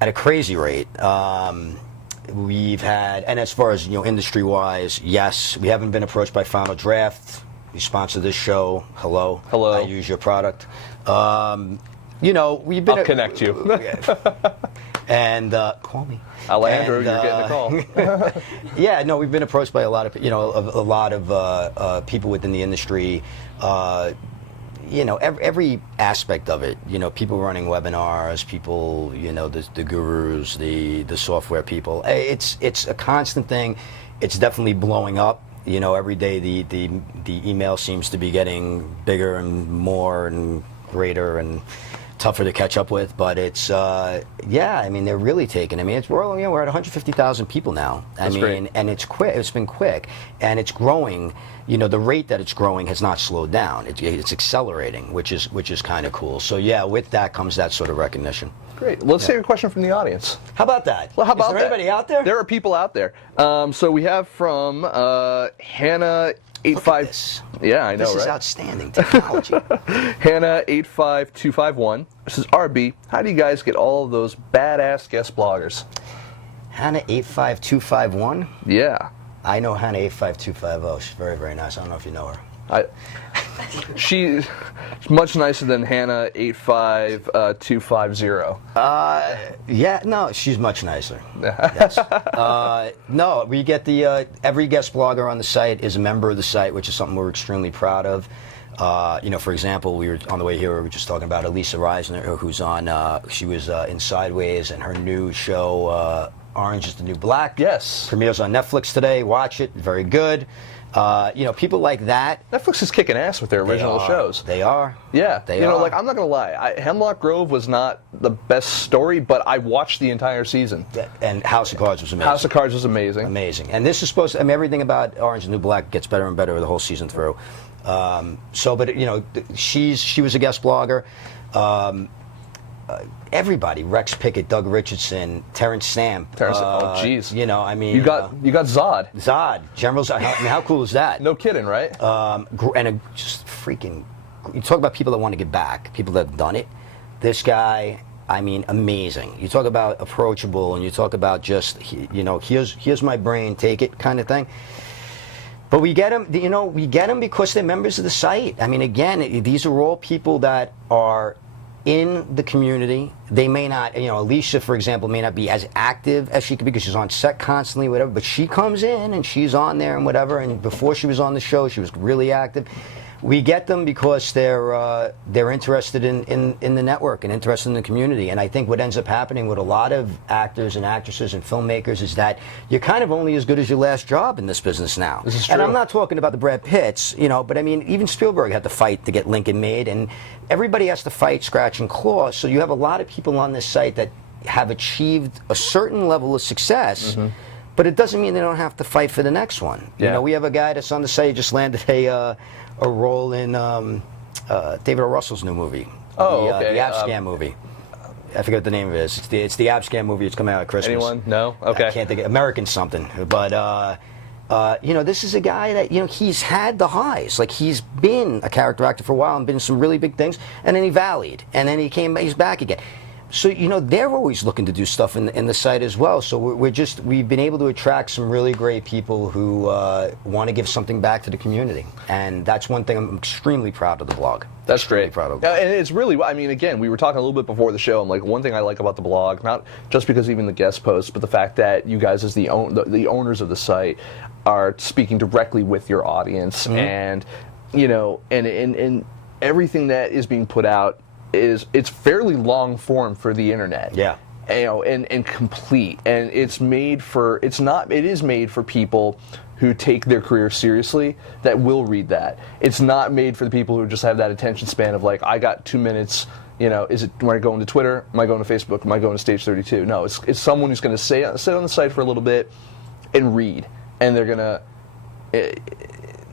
at a crazy rate. We've had, and as far as industry-wise, yes, we haven't been approached by Final Draft. We sponsor this show. Hello. I use your product. We've been. I'll connect you. And call me. Alejandro, you're getting a call. Yeah, no, we've been approached by a lot of people within the industry. Every aspect of it. People running webinars, people, the gurus, the software people. It's a constant thing. It's definitely blowing up. Every day the email seems to be getting bigger and more and greater and tougher to catch up with, but it's they're really taking. We're at 150,000 people now. Great. And it's quick. It's been quick, and it's growing. The rate that it's growing has not slowed down. It's accelerating, which is kind of cool. So yeah, with that comes that sort of recognition. Great. Let's take a question from the audience. How about that? Well, how about Is there anybody out there? There are people out there. So we have from Hannah. 85. Yeah, I know, This is right? outstanding technology. Hannah 85251. This is RB. How do you guys get all of those badass guest bloggers? Hannah 85251. Yeah. I know Hannah 85250. She's very, very nice. I don't know if you know her. She's much nicer than Hannah 85250. Yeah, no, she's much nicer. Yes. No, we get the every guest blogger on the site is a member of the site, which is something we're extremely proud of. For example, we were on the way here. We were just talking about Elisa Reisner, who's on. She was in Sideways, and her new show, Orange is the New Black. Yes. Premieres on Netflix today. Watch it. Very good. People like that. Netflix is kicking ass with their original shows. They are. Yeah. They are. I'm not going to lie. Hemlock Grove was not the best story, but I watched the entire season. And House of Cards was amazing. House of Cards was amazing. Amazing. And this is supposed to, everything about Orange is the New Black gets better and better the whole season through. She was a guest blogger. Everybody, Rex Pickett, Doug Richardson, Terrence Stamp. Oh, jeez. You got Zod. Zod, General Zod. How cool is that? No kidding, right? Just freaking. You talk about people that want to get back, people that have done it. This guy, amazing. You talk about approachable, and you talk about just, here's my brain, take it, kind of thing. But we get them, because they're members of the site. Again, these are all people that are in the community. They may not, Alicia, for example, may not be as active as she could be because she's on set constantly, whatever, but she comes in and she's on there and whatever, and before she was on the show, she was really active. We get them because they're interested in the network and interested in the community. And I think what ends up happening with a lot of actors and actresses and filmmakers is that you're kind of only as good as your last job in this business now. This is true. And I'm not talking about the Brad Pitts, but I mean, even Spielberg had to fight to get Lincoln made, and everybody has to fight, scratch, and claw. So you have a lot of people on this site that have achieved a certain level of success. Mm-hmm. But it doesn't mean they don't have to fight for the next one. Yeah. We have a guy that's on the site who just landed a role in David O. Russell's new movie. Oh, the, okay. The App Scam movie. I forget what the name of it is. It's the App Scam movie. It's coming out at Christmas. Anyone? No? Okay. I can't think of American something. But, this is a guy that, he's had the highs. Like, he's been a character actor for a while and been in some really big things. And then he valleyed. And then he's back again. So, they're always looking to do stuff in the site as well. So we've been able to attract some really great people who want to give something back to the community. And that's one thing I'm extremely proud of the blog. That's extremely great. Proud of. And it's really, I mean, again, we were talking a little bit before the show. I'm like, one thing I like about the blog, not just because even the guest posts, but the fact that you guys as the owners of the site are speaking directly with your audience. Mm-hmm. And everything that is being put out it's fairly long form for the internet. Yeah. And complete. And it is made for people who take their career seriously that will read that. It's not made for the people who just have that attention span of like, I got 2 minutes, am I going to Twitter? Am I going to Facebook? Am I going to Stage 32? No, it's someone who's going to sit on the site for a little bit and read. And they're going to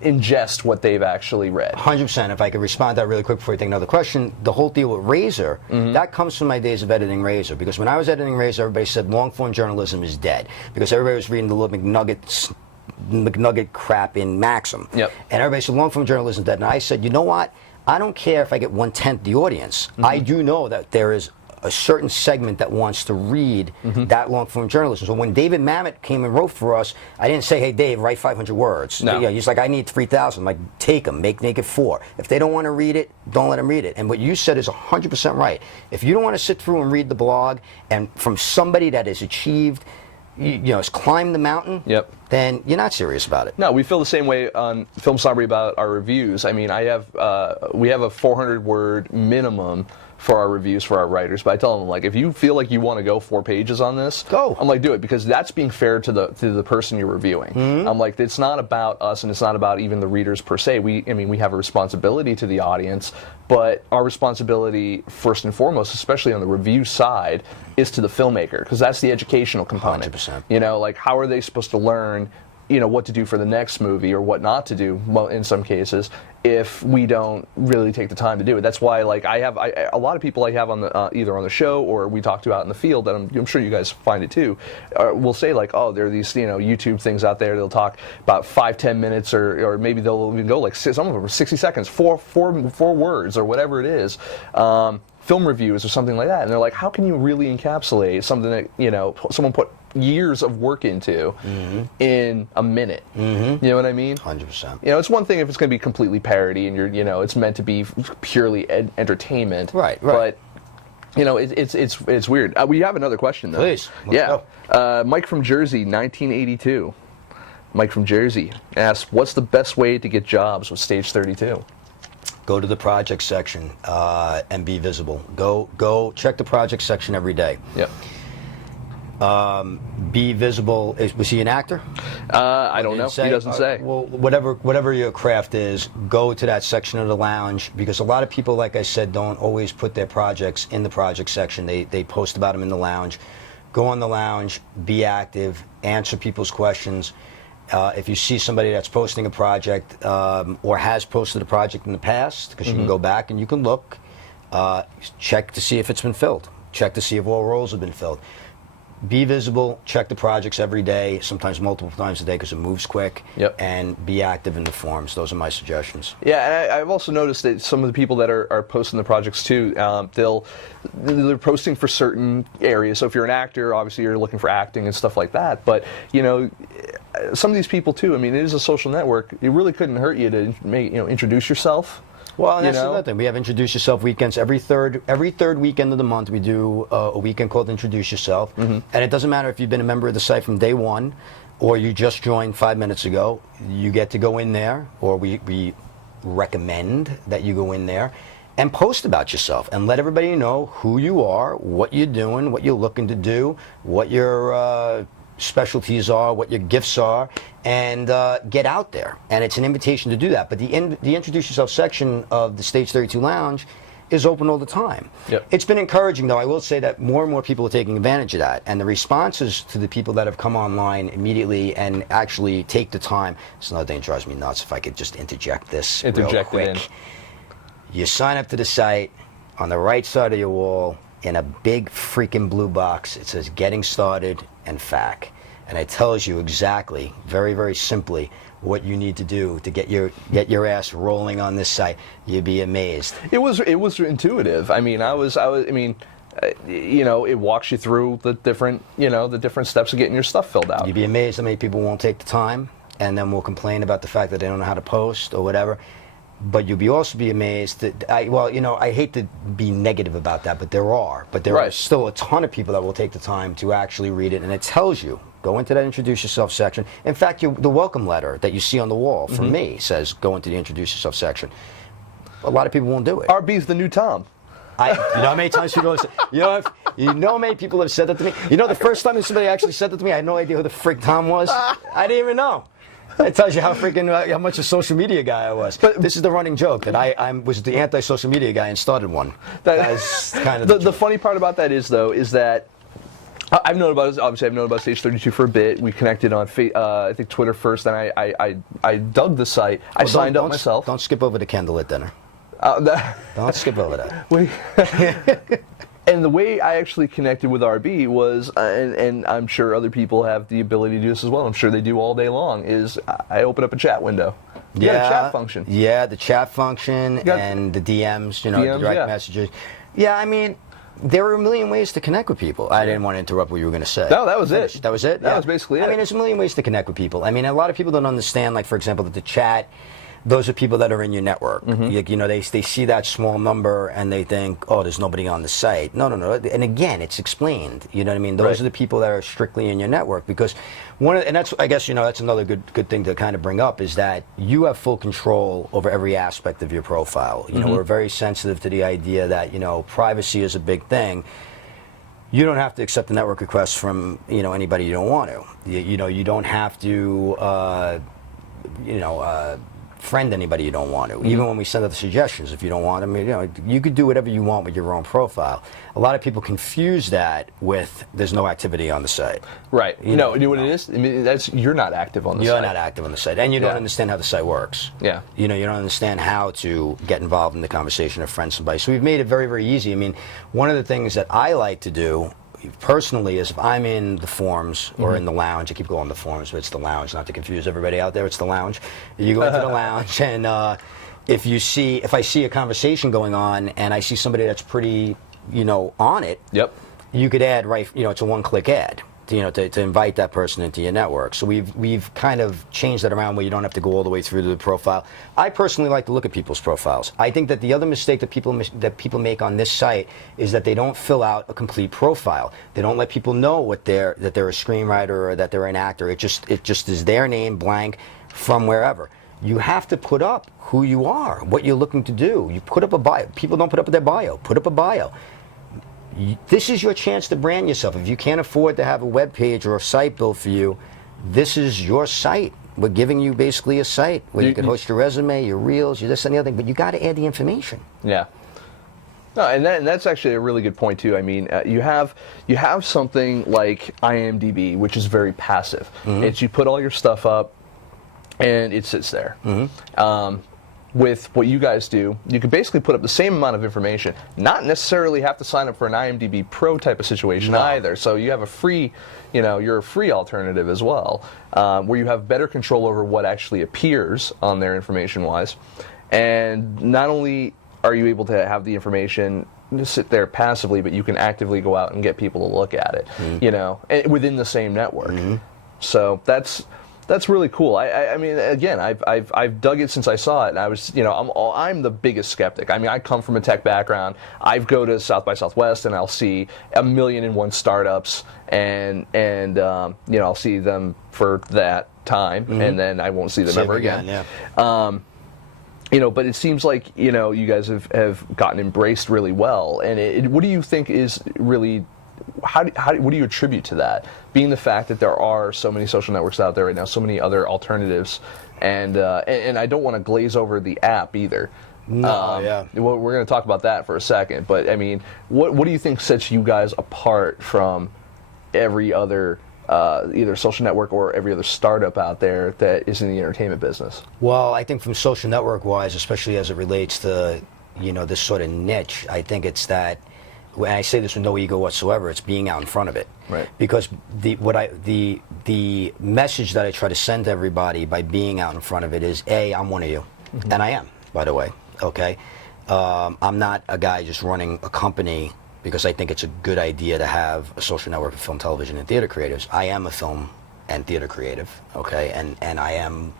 ingest what they've actually read. 100%. If I could respond to that really quick before you take another question, the whole deal with Razor, mm-hmm. that comes from my days of editing Razor. Because when I was editing Razor, everybody said long-form journalism is dead. Because everybody was reading the little McNugget crap in Maxim. Yep. And everybody said long-form journalism is dead. And I said, you know what? I don't care if I get 1/10 the audience. Mm-hmm. I do know that there is a certain segment that wants to read mm-hmm. that long-form journalism. So when David Mamet came and wrote for us, I didn't say, hey, Dave, write 500 words. No. He's like, I need 3,000. I'm like, take them, make it 4. If they don't want to read it, don't let them read it. And what you said is 100% right. If you don't want to sit through and read the blog, and from somebody that has achieved, has climbed the mountain, yep. then you're not serious about it. No, we feel the same way on FilmSnobbery about our reviews. I mean, we have a 400-word minimum for our reviews for our writers, but I tell them, like, if you feel like you want to go 4 pages on this, go. I'm like, do it, because that's being fair to the person you're reviewing. Mm-hmm. I'm like, it's not about us, and it's not about even the readers per se. We have a responsibility to the audience, but our responsibility first and foremost, especially on the review side, is to the filmmaker, because that's the educational component. 100%. Like, how are they supposed to learn what to do for the next movie or what not to do, well, in some cases, if we don't really take the time to do it. That's why, like, a lot of people I have on the either on the show or we talk to out in the field, and I'm sure you guys find it too, will say like, oh, there are these YouTube things out there. They'll talk about 5-10 minutes, or maybe they'll even go like some of them are 60 seconds, four words or whatever it is. Film reviews or something like that, and they're like, how can you really encapsulate something that someone put years of work into mm-hmm. in a minute? Mm-hmm. You know what I mean? 100%. It's one thing if it's going to be completely parody and it's meant to be purely entertainment. Right. But it's weird. We have another question though. Please. Let's go. Mike from Jersey, 1982. Mike from Jersey asks, what's the best way to get jobs with Stage 32? Go to the project section and be visible. Go check the project section every day. Yep. Be visible. Was he an actor? I don't know. He doesn't say. Well, whatever your craft is, go to that section of the lounge, because a lot of people, like I said, don't always put their projects in the project section. They post about them in the lounge. Go on the lounge, be active, answer people's questions. If you see somebody that's posting a project or has posted a project in the past, because you mm-hmm. can go back and you can look, check to see if it's been filled. Check to see if all roles have been filled. Be visible, check the projects every day, sometimes multiple times a day because it moves quick, yep. and be active in the forums. Those are my suggestions. Yeah, and I've also noticed that some of the people that are posting the projects too, they're posting for certain areas. So if you're an actor, obviously you're looking for acting and stuff like that. But, some of these people too, it is a social network. It really couldn't hurt you to introduce yourself. Well, and that's another thing. We have Introduce Yourself weekends. Every third weekend of the month, we do a weekend called Introduce Yourself. And it doesn't matter if you've been a member of the site from day one or you just joined 5 minutes ago. You get to go in there, or we recommend that you go in there and post about yourself and let everybody know who you are, what you're doing, what you're looking to do, what your specialties are, what your gifts are, and get out there. And it's an invitation to do that. But the Introduce Yourself section of the Stage 32 Lounge is open all the time. Yep. It's been encouraging, though. I will say that more and more people are taking advantage of that. And the responses to the people that have come online immediately and actually take the time. It's another thing that drives me nuts. If I could just interject this real quick. You sign up to the site, on the right side of your wall, in a big freaking blue box, it says Getting Started and FAQ. And it tells you exactly, very, very simply, what you need to do to get your ass rolling on this site. You'd be amazed. It was intuitive. I mean, it walks you through the different steps of getting your stuff filled out. You'd be amazed how many people won't take the time and then will complain about the fact that they don't know how to post or whatever. But you'll also be amazed that, I hate to be negative about that, but there are still a ton of people that will take the time to actually read it, and it tells you, go into that Introduce Yourself section. In fact, the welcome letter that you see on the wall from me says, go into the Introduce Yourself section. A lot of people won't do it. RB's the new Tom. You know how many times people have said, you know how many people have said that to me? You know, the first time somebody actually said that to me, I had no idea who the frick Tom was. I didn't even know. It tells you how much a social media guy I was. But this is the running joke that I was the anti-social media guy and started one. That's kind of the funny part about that is that I've known about Stage 32 for a bit. We connected on I think Twitter first, and I dug the site. I signed up myself. Don't skip over the candlelit dinner. Don't skip over that. And the way I actually connected with RB was, and I'm sure other people have the ability to do this as well, I'm sure they do all day long, is I open up a chat window. You got a chat function. Yeah, the chat function and the DMs, the direct messages. Yeah, I mean, there are a million ways to connect with people. I didn't want to interrupt what you were going to say. No, that was it. That was it? That was basically it. I mean, there's a million ways to connect with people. I mean, a lot of people don't understand, like, for example, that the chat, those are people that are in your network. They see that small number and they think, oh, there's nobody on the site. No. And again, it's explained. You know what I mean? Those are the people that are strictly in your network, because that's another good thing to kind of bring up, is that you have full control over every aspect of your profile. We're very sensitive to the idea that, privacy is a big thing. You don't have to accept the network requests from, anybody you don't want to. You don't have to, friend anybody you don't want to. Even when we send out the suggestions, if you don't want them, you could do whatever you want with your own profile. A lot of people confuse that with there's no activity on the site. Right. You know what it is? I mean, you're not active on the site. You're not active on the site, and you don't understand how the site works. Yeah. You don't understand how to get involved in the conversation or friend somebody. So we've made it very, very easy. I mean, one of the things that I like to do personally is, if I'm in the forums or in the lounge, I keep going the forums, but it's the lounge, not to confuse everybody out there, it's the lounge. You go into the lounge, and if I see a conversation going on and I see somebody that's pretty, on it, you could add it's a one-click add. To invite that person into your network. So we've kind of changed that around where you don't have to go all the way through to the profile. I personally like to look at people's profiles. I think that the other mistake that people make on this site is that they don't fill out a complete profile. They don't let people know that they're a screenwriter or that they're an actor. It just is their name blank from wherever. You have to put up who you are, what you're looking to do. You put up a bio. People don't put up their bio. Put up a bio. This is your chance to brand yourself. If you can't afford to have a web page or a site built for you, this is your site. We're giving you basically a site where you can host your resume, your reels, your this and the other thing, but you got to add the information. Yeah. No, and that's actually a really good point too. I mean, you have something like IMDb, which is very passive. It's you put all your stuff up, and it sits there. With what you guys do, you could basically put up the same amount of information, not necessarily have to sign up for an IMDb Pro type of situation either. So you have a free, you're a free alternative as well, where you have better control over what actually appears on there information-wise. And not only are you able to have the information just sit there passively, but you can actively go out and get people to look at it, and within the same network. So That's really cool. I mean, again, I've dug it since I saw it, and I was, I'm the biggest skeptic. I mean, I come from a tech background. I go to South by Southwest, and I'll see 1,000,001 startups, and I'll see them for that time, and then I won't see them ever again. Yeah. But it seems like you guys have gotten embraced really well, and what do you think is really? What do you attribute to that? Being the fact that there are so many social networks out there right now, so many other alternatives, and I don't want to glaze over the app either. No, yeah. Well, we're going to talk about that for a second, but I mean, what do you think sets you guys apart from every other either social network or every other startup out there that is in the entertainment business? Well, I think from social network wise, especially as it relates to this sort of niche, I think it's that. When I say this with no ego whatsoever, it's being out in front of it. Right. Because the message that I try to send to everybody by being out in front of it is, A, I'm one of you. Mm-hmm. And I am, by the way. Okay? I'm not a guy just running a company because I think it's a good idea to have a social network of film, television, and theater creatives. I am a film and theater creative, okay? And I am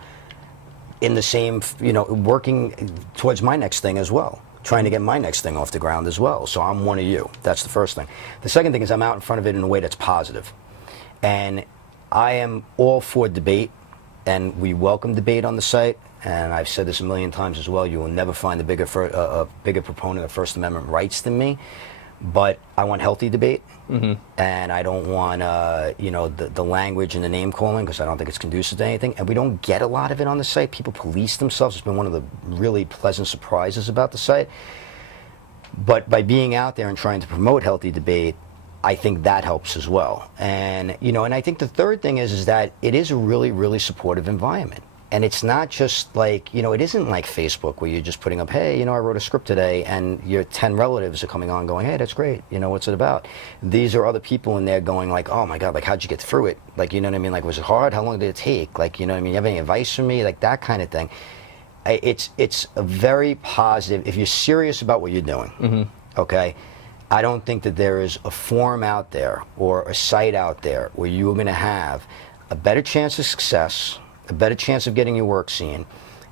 in the same, working towards my next thing as well. Trying to get my next thing off the ground as well. So I'm one of you. That's the first thing. The second thing is I'm out in front of it in a way that's positive. And I am all for debate, and we welcome debate on the site. And I've said this 1,000,000 times as well. You will never find a bigger proponent of First Amendment rights than me. But I want healthy debate, and I don't want the language and the name calling, because I don't think it's conducive to anything. And we don't get a lot of it on the site. People police themselves. It's been one of the really pleasant surprises about the site. But by being out there and trying to promote healthy debate, I think that helps as well. And and I think the third thing is that it is a really, really supportive environment. And it's not just like, it isn't like Facebook where you're just putting up, hey, I wrote a script today, and your 10 relatives are coming on going, hey, that's great. What's it about? These are other people in there going like, oh my God, like, how'd you get through it? Like, you know what I mean? Like, was it hard? How long did it take? Like, you know what I mean? You have any advice for me? Like, that kind of thing. It's a very positive, if you're serious about what you're doing, okay? I don't think that there is a forum out there or a site out there where you're going to have a better chance of success, a better chance of getting your work seen,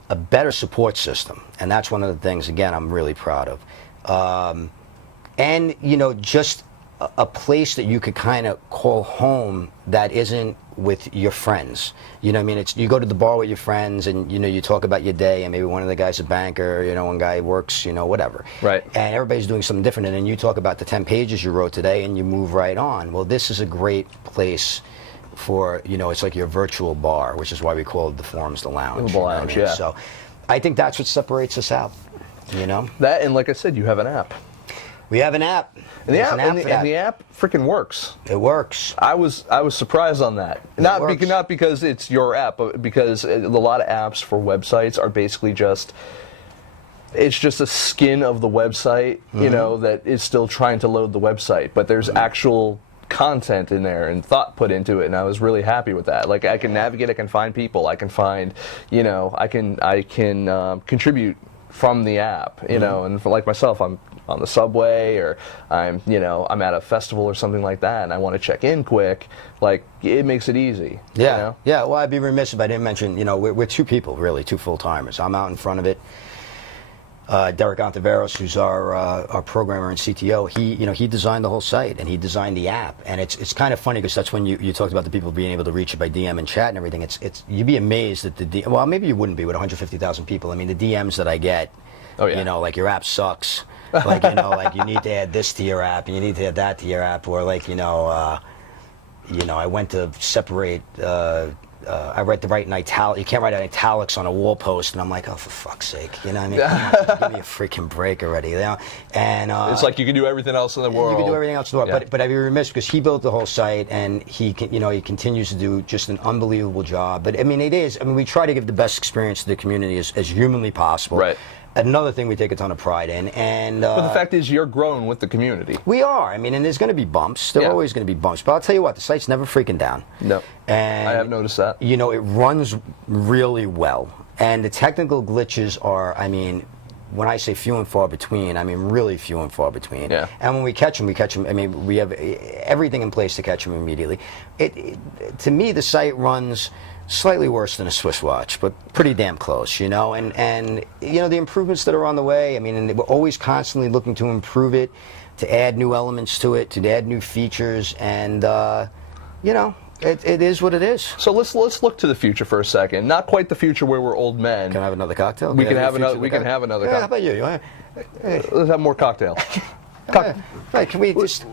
a better support system. And that's one of the things, again, I'm really proud of. And, just a place that you could kind of call home that isn't with your friends. You know what I mean? It's, you go to the bar with your friends and, you talk about your day, and maybe one of the guys a banker, one guy works, whatever. Right. And everybody's doing something different, and then you talk about the 10 pages you wrote today, and you move right on. Well, this is a great place for, it's like your virtual bar, which is why we call it the Forums, the Lounge. The Lounge, yeah. So I think that's what separates us out, That, and like I said, you have an app. We have an app. And the app freaking works. It works. I was surprised on that. Not because it's your app, but because a lot of apps for websites are basically it's just a skin of the website, that is still trying to load the website. But there's actual content in there and thought put into it, and I was really happy with that. Like, I can navigate, I can find people, I can find, I can contribute from the app, and for like myself, I'm on the subway, or I'm at a festival or something like that, and I want to check in quick. Like, it makes it easy. Yeah. Yeah. Well, I'd be remiss if I didn't mention, we're two people, really, two full-timers. I'm out in front of it. Derek Ontiveros, who's our programmer and CTO, he designed the whole site, and he designed the app. And it's kind of funny, because that's when you talked about the people being able to reach you by DM and chat and everything. It's you'd be amazed at well, maybe you wouldn't be with 150,000 people. I mean, the DMs that I get, like, your app sucks. Like, like, you need to add this to your app, and you need to add that to your app, or like, I went to separate. I write in italics. You can't write in italics on a wall post, and I'm like, oh, for fuck's sake, Give me a freaking break already, And it's like you can do everything else in the world. You can do everything else in the world, but I'd be remiss, because he built the whole site, and he continues to do just an unbelievable job. But I mean, we try to give the best experience to the community as humanly possible. Right. Another thing we take a ton of pride in, and but the fact is, you're growing with the community. We are. I mean, and there's going to be bumps. There are always going to be bumps. But I'll tell you what, the site's never freaking down. No. And I have noticed that. It runs really well, and the technical glitches are, when I say few and far between, I mean really few and far between. Yeah. And when we catch them, I mean, we have everything in place to catch them immediately. To me, the site runs slightly worse than a Swiss watch, but pretty damn close, you know. And you know, the improvements that are on the way, I mean, and we're always constantly looking to improve it, to add new elements to it, to add new features, and you know, it is what it is. So let's look to the future for a second. Not quite the future where we're old men. Can I have another cocktail? We can have another. We can have another. Yeah, how about you? Let's have more cocktail. Right, can we just... I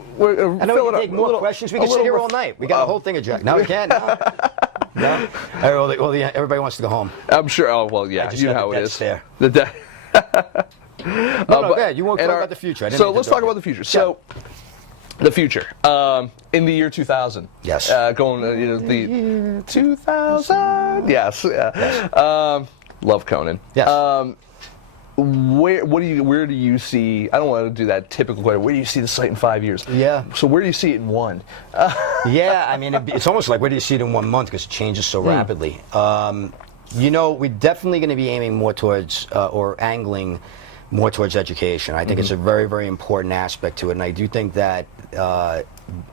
know we can take more questions. We can sit here all night. We got a whole thing of Jack. No, we can't. No. Well, everybody wants to go home. I'm sure. Oh, well, yeah. You know how it is. There. The debt. No, you won't talk about the future. So let's talk about the future. So, the future. In the year 2000. Yes. Going, the 2000. Yes. Love Conan. Yes. Where do you see? I don't want to do that typical question. Where do you see the site in 5 years? Yeah. So where do you see it in one? Yeah, I mean, it's almost like where do you see it in 1 month because it changes so rapidly. You know, we're definitely going to be aiming more towards or angling more towards education. I think it's a very, very important aspect to it, and I do think that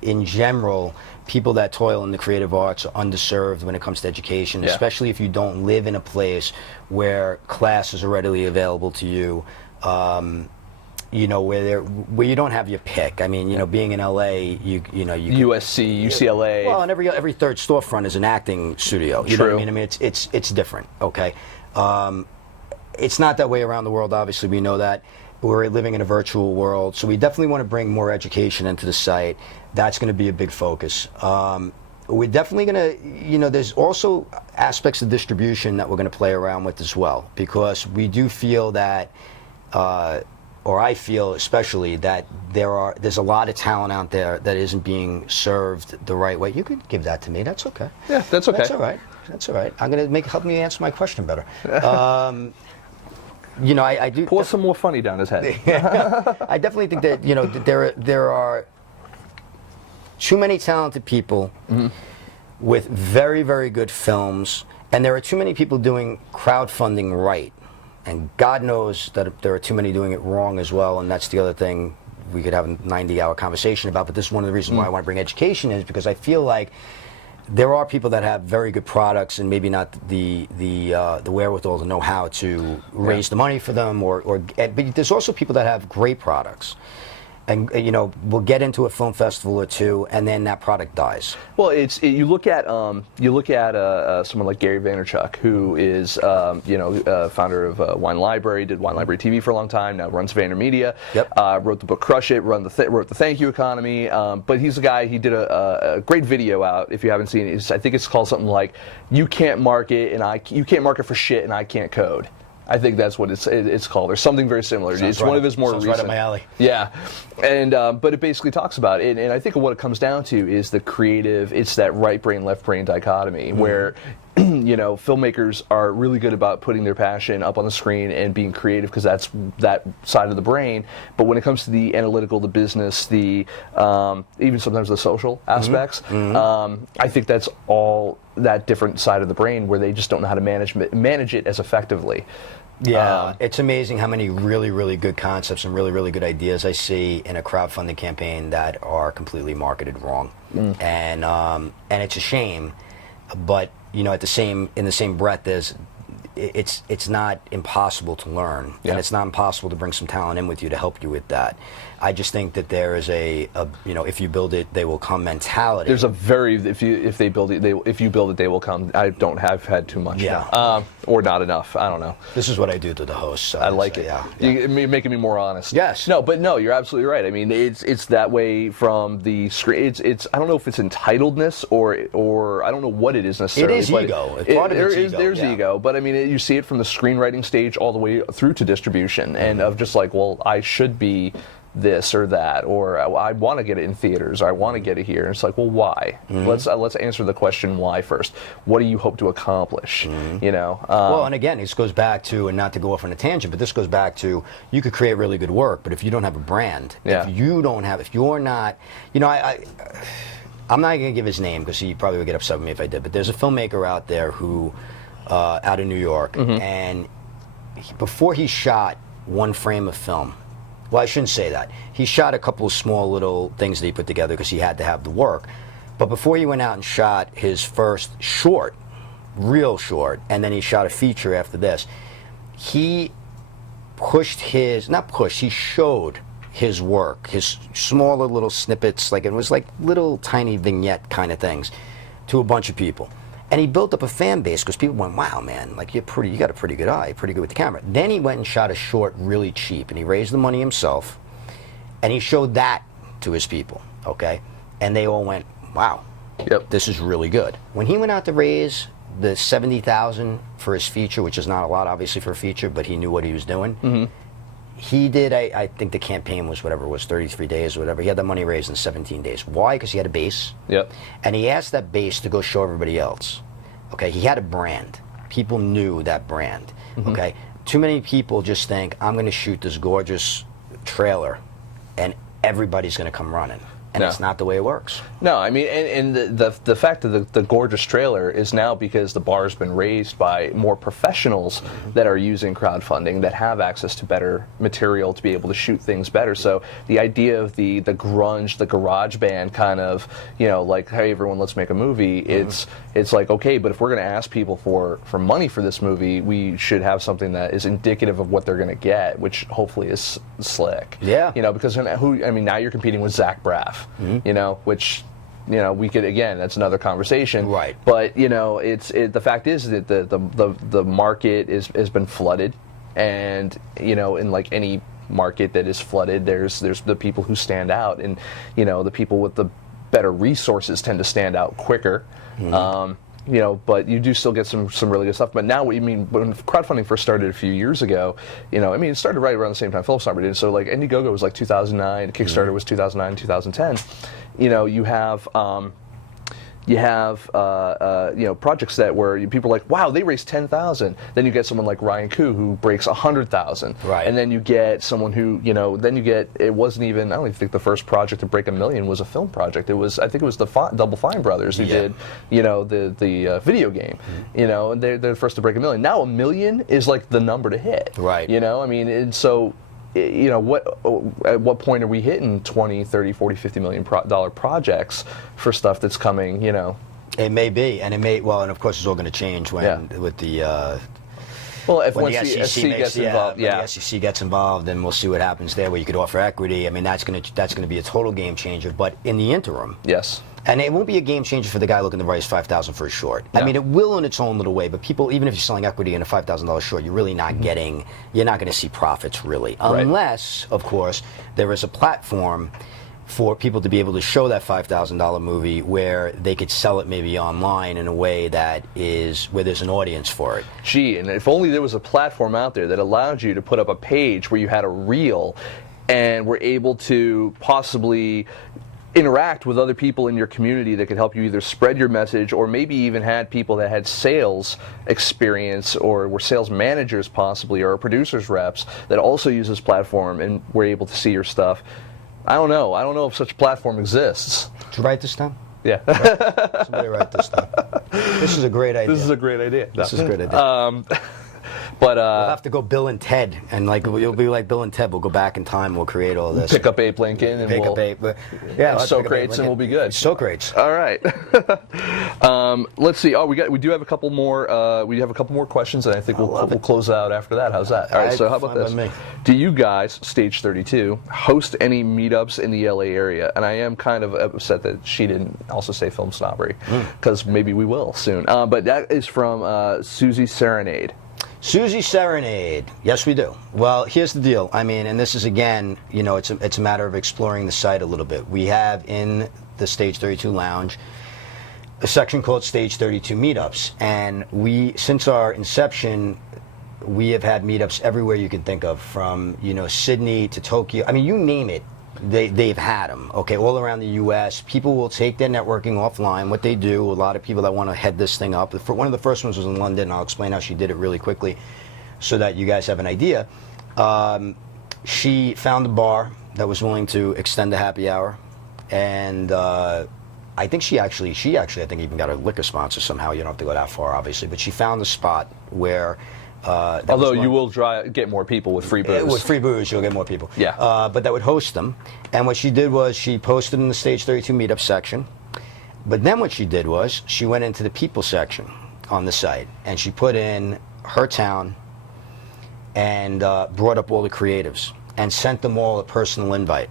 in general, people that toil in the creative arts are underserved when it comes to education, especially if you don't live in a place where classes are readily available to you. You know, where you don't have your pick. I mean, you know, being in LA, you know, USC, UCLA. Well, and every third storefront is an acting studio. You know what I mean? I mean, it's different. Okay, it's not that way around the world. Obviously, we know that. We're living in a virtual world, so we definitely want to bring more education into the site. That's going to be a big focus. We're definitely going to, you know, there's also aspects of distribution that we're going to play around with as well, because we do feel that, or I feel especially, that there's a lot of talent out there that isn't being served the right way. You could give that to me. That's okay. Yeah, that's okay. That's all right. That's all right. I'm going to help me answer my question better. You know, I do pour some more funny down his head. I definitely think that, you know, there are too many talented people with very, very good films, and there are too many people doing crowdfunding right, and God knows that there are too many doing it wrong as well. And that's the other thing we could have a 90-hour conversation about. But this is one of the reasons why I want to bring education in, is because I feel like there are people that have very good products and maybe not the wherewithal to know how to raise the money for them, but there's also people that have great products, and you know, we'll get into a film festival or two, and then that product dies. Well, you look at someone like Gary Vaynerchuk, who is founder of Wine Library, did Wine Library TV for a long time, now runs VaynerMedia. Yep. Wrote the book Crush It, wrote the Thank You Economy. But he's a guy. He did a great video out. If you haven't seen it, I think it's called something like "You can't market for shit, and I can't code." I think that's what it's called, or something very similar. Sounds it's one of his more recent. Right up my alley. Yeah, and but it basically talks about it, and I think what it comes down to is the creative. It's that right brain, left brain dichotomy where, you know, filmmakers are really good about putting their passion up on the screen and being creative because that's that side of the brain. But when it comes to the analytical, the business, the even sometimes the social aspects, I think that's all that different side of the brain where they just don't know how to manage it as effectively. Yeah, it's amazing how many really, really good concepts and really, really good ideas I see in a crowdfunding campaign that are completely marketed wrong, and it's a shame. But you know, in the same breath, it's not impossible to learn, and it's not impossible to bring some talent in with you to help you with that. I just think that there is a you know, if you build it, they will come mentality. There's a very if you build it, they will come. I don't have had too much, or not enough. I don't know. This is what I do to the hosts. So I like it. Yeah, You're making me more honest. Yes. No, you're absolutely right. I mean, it's that way from the screen. It's I don't know if it's entitledness or I don't know what it is necessarily. It is ego. Part of it's ego. There's ego, but I mean, you see it from the screenwriting stage all the way through to distribution, and of just like, well, I should be this or that, or I want to get it in theaters, or I want to get it here. And it's like, well, why? Let's answer the question why first. What do you hope to accomplish? You know. Well, and again, this goes back to, and not to go off on a tangent, but this goes back to, you could create really good work, but if you don't have a brand, if you're not, you know, I'm not going to give his name because he probably would get upset with me if I did. But there's a filmmaker out there who, out of New York, and before he shot one frame of film. Well, I shouldn't say that. He shot a couple of small little things that he put together because he had to have the work. But before he went out and shot his first short, real short, and then he shot a feature after this, he he showed his work, his smaller little snippets, like it was like little tiny vignette kind of things, to a bunch of people. And he built up a fan base because people went, wow, man, like you got a pretty good eye, you're pretty good with the camera. Then he went and shot a short really cheap, and he raised the money himself, and he showed that to his people, okay? And they all went, wow, Yep. this is really good. When he went out to raise the $70,000 for his feature, which is not a lot, obviously, for a feature, but he knew what he was doing. He did, I think the campaign was whatever it was, 33 days or whatever. He had that money raised in 17 days. Why? Because he had a base. Yep. And he asked that base to go show everybody else. Okay, he had a brand. People knew that brand. Okay, too many people just think, I'm going to shoot this gorgeous trailer and everybody's going to come running. And No. it's not the way it works. No, I mean, and the fact that the gorgeous trailer is now because the bar's been raised by more professionals that are using crowdfunding, that have access to better material to be able to shoot things better. So the idea of the grunge, the garage band kind of, like, hey, everyone, let's make a movie. It's like, okay, but if we're going to ask people for money for this movie, we should have something that is indicative of what they're going to get, which hopefully is slick. Yeah. Because now you're competing with Zach Braff. Which, we could, again, that's another conversation. Right. But, the fact is that the market has been flooded, and, in like any market that is flooded, there's the people who stand out, and, the people with the better resources tend to stand out quicker. But you do still get some really good stuff. But now, when crowdfunding first started a few years ago, it started right around the same time FilmSnobbery did. So like Indiegogo was like 2009, Kickstarter was 2009, 2010. You have projects that where people are like, wow, they raised 10,000. Then you get someone like Ryan Koo who breaks 100,000. Right. And then you get someone who, it wasn't even, I don't even think the first project to break $1 million was a film project. I think it was the Double Fine brothers who did, the video game. And they're the first to break $1 million. Now $1 million is like the number to hit. Right. And so, at what point are we hitting 20, 30, 40, 50 million dollar projects for stuff that's coming, It may be, and and of course it's all going to change with the when the the SEC gets involved, when the SEC gets involved, and we'll see what happens there, where you could offer equity. I mean, that's going to be a total game changer. But in the interim, yes. And it won't be a game changer for the guy looking to raise $5,000 for a short. No. I mean, it will in its own little way, but people, even if you're selling equity in a $5,000 short, you're really not you're not going to see profits really. Unless, of course, there is a platform for people to be able to show that $5,000 movie where they could sell it maybe online in a way that is, where there's an audience for it. Gee, and if only there was a platform out there that allowed you to put up a page where you had a reel and were able to possibly interact with other people in your community that could help you either spread your message, or maybe even had people that had sales experience or were sales managers possibly, or producers reps that also use this platform and were able to see your stuff. I don't know if such a platform exists. Did you write this down? Yeah. Somebody write this down. This is a great idea. This is a great idea. This is a great idea. But we'll have to go Bill and Ted, and you'll be like Bill and Ted. We'll go back in time. We'll create all this. Pick up Abe Lincoln and pick we'll up Abe. Yeah, Socrates, and we'll be good. Socrates. All right. Let's see. Oh, we do have a couple more. We have a couple more questions, and I think we'll close out after that. How's that? All right. So how about this? Do you guys, Stage 32, host any meetups in the LA area? And I am kind of upset that she didn't also say FilmSnobbery, because maybe we will soon. But that is from Susie Serenade. Susie Serenade. Yes, we do. Well, here's the deal. I mean, and this is, again, it's a matter of exploring the site a little bit. We have in the Stage 32 Lounge a section called Stage 32 Meetups. And since our inception, we have had meetups everywhere you can think of, from, Sydney to Tokyo. I mean, you name it. They've had them, okay, all around the U.S. People will take their networking offline. What they do, a lot of people that want to head this thing up. One of the first ones was in London, and I'll explain how she did it really quickly so that you guys have an idea. She found a bar that was willing to extend the happy hour, and I think she actually, I think, even got a liquor sponsor somehow. You don't have to go that far, obviously, but she found a spot where Although you will get more people with free booze. With free booze, you'll get more people. Yeah. But that would host them. And what she did was she posted in the Stage 32 meetup section. But then what she did was she went into the people section on the site, and she put in her town and brought up all the creatives and sent them all a personal invite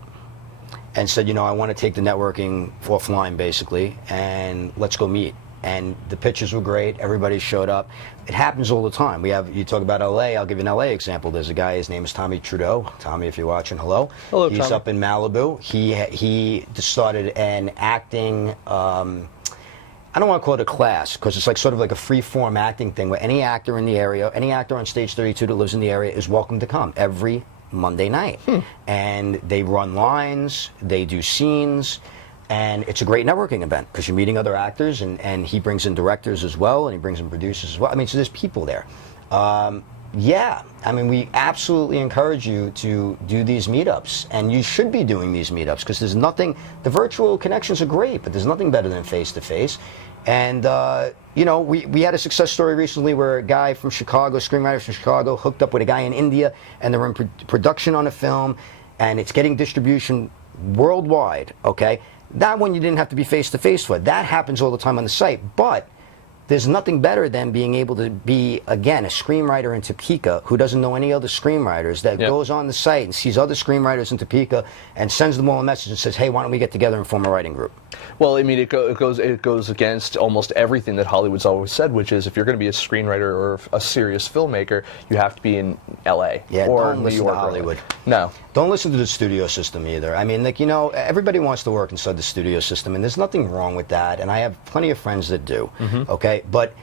and said, you know, I want to take the networking offline, basically, and let's go meet. And the pictures were great. Everybody showed up. It happens all the time. You talk about LA. I'll give you an LA example. There's a guy. His name is Tommy Trudeau. Tommy, if you're watching, hello. Hello, He's Tommy. up in Malibu. He just started an acting. I don't want to call it a class because it's like sort of like a free-form acting thing where any actor in the area, any actor on Stage 32 that lives in the area is welcome to come every Monday night. And they run lines, they do scenes, and it's a great networking event because you're meeting other actors, and he brings in directors as well, and he brings in producers as well. I mean, so there's people there. Yeah, I mean, we absolutely encourage you to do these meetups, and you should be doing these meetups because there's nothing, the virtual connections are great, but there's nothing better than face-to-face. And, you know, we had a success story recently where a guy from Chicago, screenwriter from Chicago, hooked up with a guy in India, and they're in production on a film, and it's getting distribution worldwide, okay? That one you didn't have to be face-to-face for. That happens all the time on the site, but there's nothing better than being able to be, again, a screenwriter in Topeka who doesn't know any other screenwriters that goes on the site and sees other screenwriters in Topeka and sends them all a message and says, hey, why don't we get together and form a writing group? Well, I mean, it goes against almost everything that Hollywood's always said, which is if you're going to be a screenwriter or a serious filmmaker, you have to be in L.A. or don't New listen York. to Hollywood. No. Don't listen to the studio system either. I mean, like, you know, everybody wants to work inside the studio system, and there's nothing wrong with that, and I have plenty of friends that do, okay? But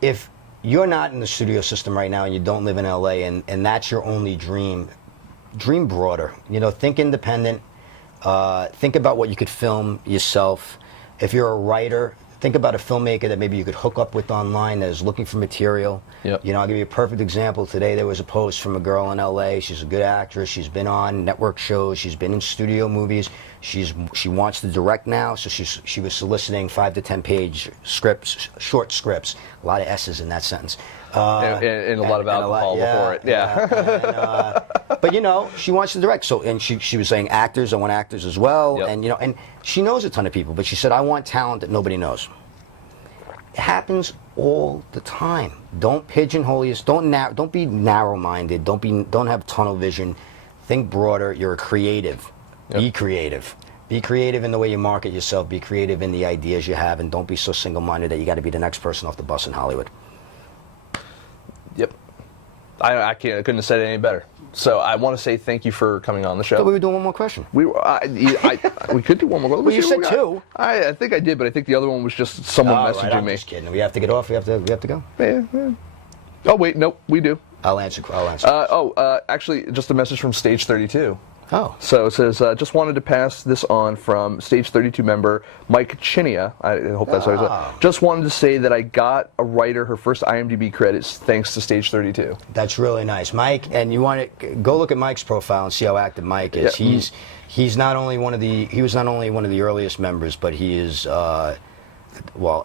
if you're not in the studio system right now and you don't live in LA and that's your only dream, dream broader. You know, think independent. Think about what you could film yourself. If you're a writer, think about a filmmaker that maybe you could hook up with online that is looking for material. Yep. You know, I'll give you a perfect example. Today there was a post from a girl in LA. She's a good actress. She's been on network shows. She's been in studio movies. She wants to direct now, so she was soliciting 5 to 10 page scripts, short scripts. A lot of S's in that sentence. And a lot of alcohol before it. Yeah. But you know, she wants to direct. So, and she was saying actors. I want actors as well. Yep. And you know, and she knows a ton of people. But she said, I want talent that nobody knows. It happens all the time. Don't pigeonhole yourself. Don't be narrow-minded. Don't have tunnel vision. Think broader. You're a creative. Yep. Be creative. Be creative in the way you market yourself. Be creative in the ideas you have, and don't be so single-minded that you got to be the next person off the bus in Hollywood. Yep. I couldn't have said it any better. So I want to say thank you for coming on the show. So we were doing one more question. We we could do one more. Well, you said two. I think I did, but I think the other one was just someone messaging right, I'm me. just kidding. We have to get off. We have to go. Yeah. Oh wait, nope, we do. I'll answer. Actually, just a message from Stage 32. Oh. So it says, just wanted to pass this on from Stage 32 member Mike Chinia. I hope that's how it's said. Just wanted to say that I got a writer her first IMDb credits thanks to Stage 32. That's really nice, Mike. And you want to go look at Mike's profile and see how active Mike is. Yeah. He was not only one of the earliest members, but he is well,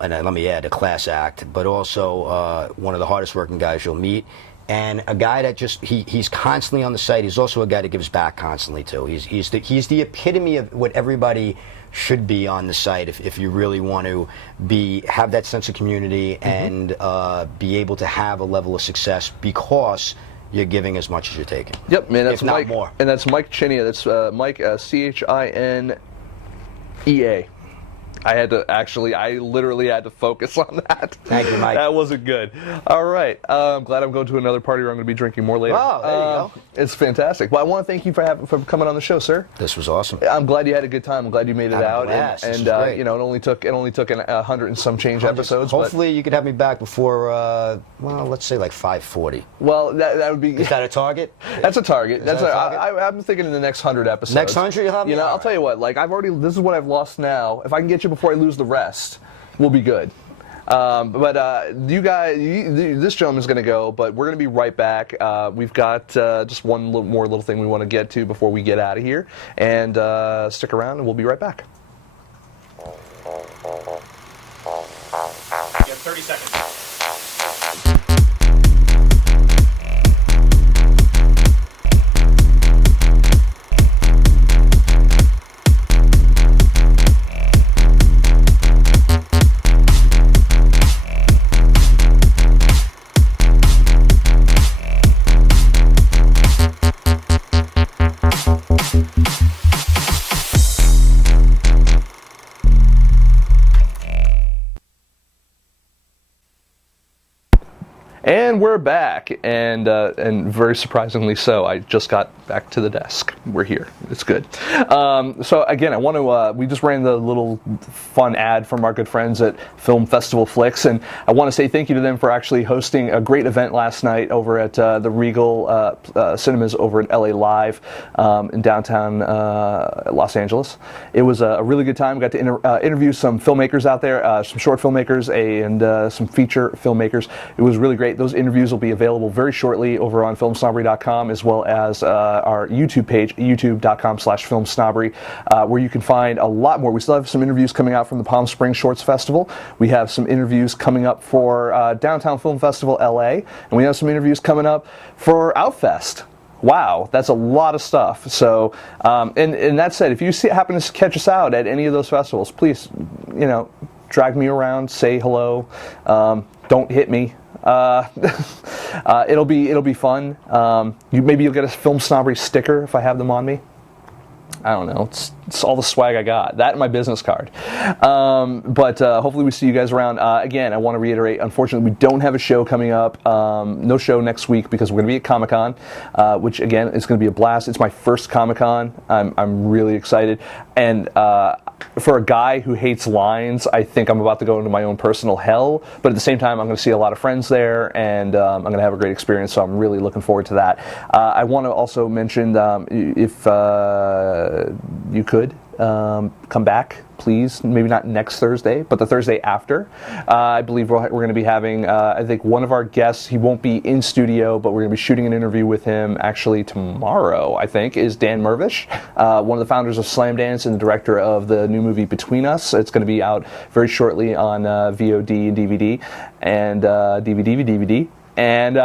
and let me add, a class act, but also one of the hardest working guys you'll meet. And a guy that just he's constantly on the site. He's also a guy that gives back constantly too. He's the epitome of what everybody should be on the site if you really want to have that sense of community and be able to have a level of success because you're giving as much as you're taking. Yep, man. That's if not Mike, more. And that's Mike Chinia. That's Mike Chinea. I literally had to focus on that. Thank you, Mike. That wasn't good. All right. I'm glad I'm going to another party where I'm going to be drinking more later. Oh, there you go. It's fantastic. Well, I want to thank you for coming on the show, sir. This was awesome. I'm glad you had a good time. I'm glad you made it out. This And was great. you know, it only took 100 and some change episodes. Hopefully, you could have me back before, well, let's say like 5:40. Well, that would be. Is that a target? That's a target. That a target? I'm thinking in the next 100 episodes. Next 100, you'll have me? You know, I'll tell you what. Like this is what I've lost now. If I can get you before I lose the rest, we'll be good. But you guys, this gentleman's going to go, but we're going to be right back. We've got just one more little thing we want to get to before we get out of here, and stick around, and we'll be right back. You have 30 seconds. we're back, and very surprisingly so. I just got back to the desk. We're here. It's good. So again, I want to. We just ran the little fun ad from our good friends at Film Festival Flicks, and I want to say thank you to them for actually hosting a great event last night over at the Regal Cinemas over at LA Live in downtown Los Angeles. It was a really good time. Got to interview some filmmakers out there, some short filmmakers and some feature filmmakers. It was really great. Those interviews will be available very shortly over on FilmSnobbery.com, as well as our YouTube page, youtube.com/FilmSnobbery, where you can find a lot more. We still have some interviews coming out from the Palm Springs Shorts Festival. We have some interviews coming up for Downtown Film Festival LA, and we have some interviews coming up for Outfest. Wow, that's a lot of stuff. So, and that said, if you happen to catch us out at any of those festivals, please, drag me around, say hello, don't hit me. It'll be fun. Maybe you'll get a Film Snobbery sticker if I have them on me. I don't know. It's all the swag I got. That and my business card. But hopefully we see you guys around. Again, I want to reiterate, unfortunately, we don't have a show coming up. No show next week because we're going to be at Comic-Con, which, again, is going to be a blast. It's my first Comic-Con. I'm really excited. And for a guy who hates lines, I think I'm about to go into my own personal hell. But at the same time, I'm going to see a lot of friends there, and I'm going to have a great experience, so I'm really looking forward to that. I want to also mention, if you could come back, please. Maybe not next Thursday, but the Thursday after. I believe we're going to be having, I think one of our guests, he won't be in studio, but we're going to be shooting an interview with him actually tomorrow, I think, is Dan Mervish, one of the founders of Slam Dance and the director of the new movie Between Us. It's going to be out very shortly on VOD and DVD, and DVD. And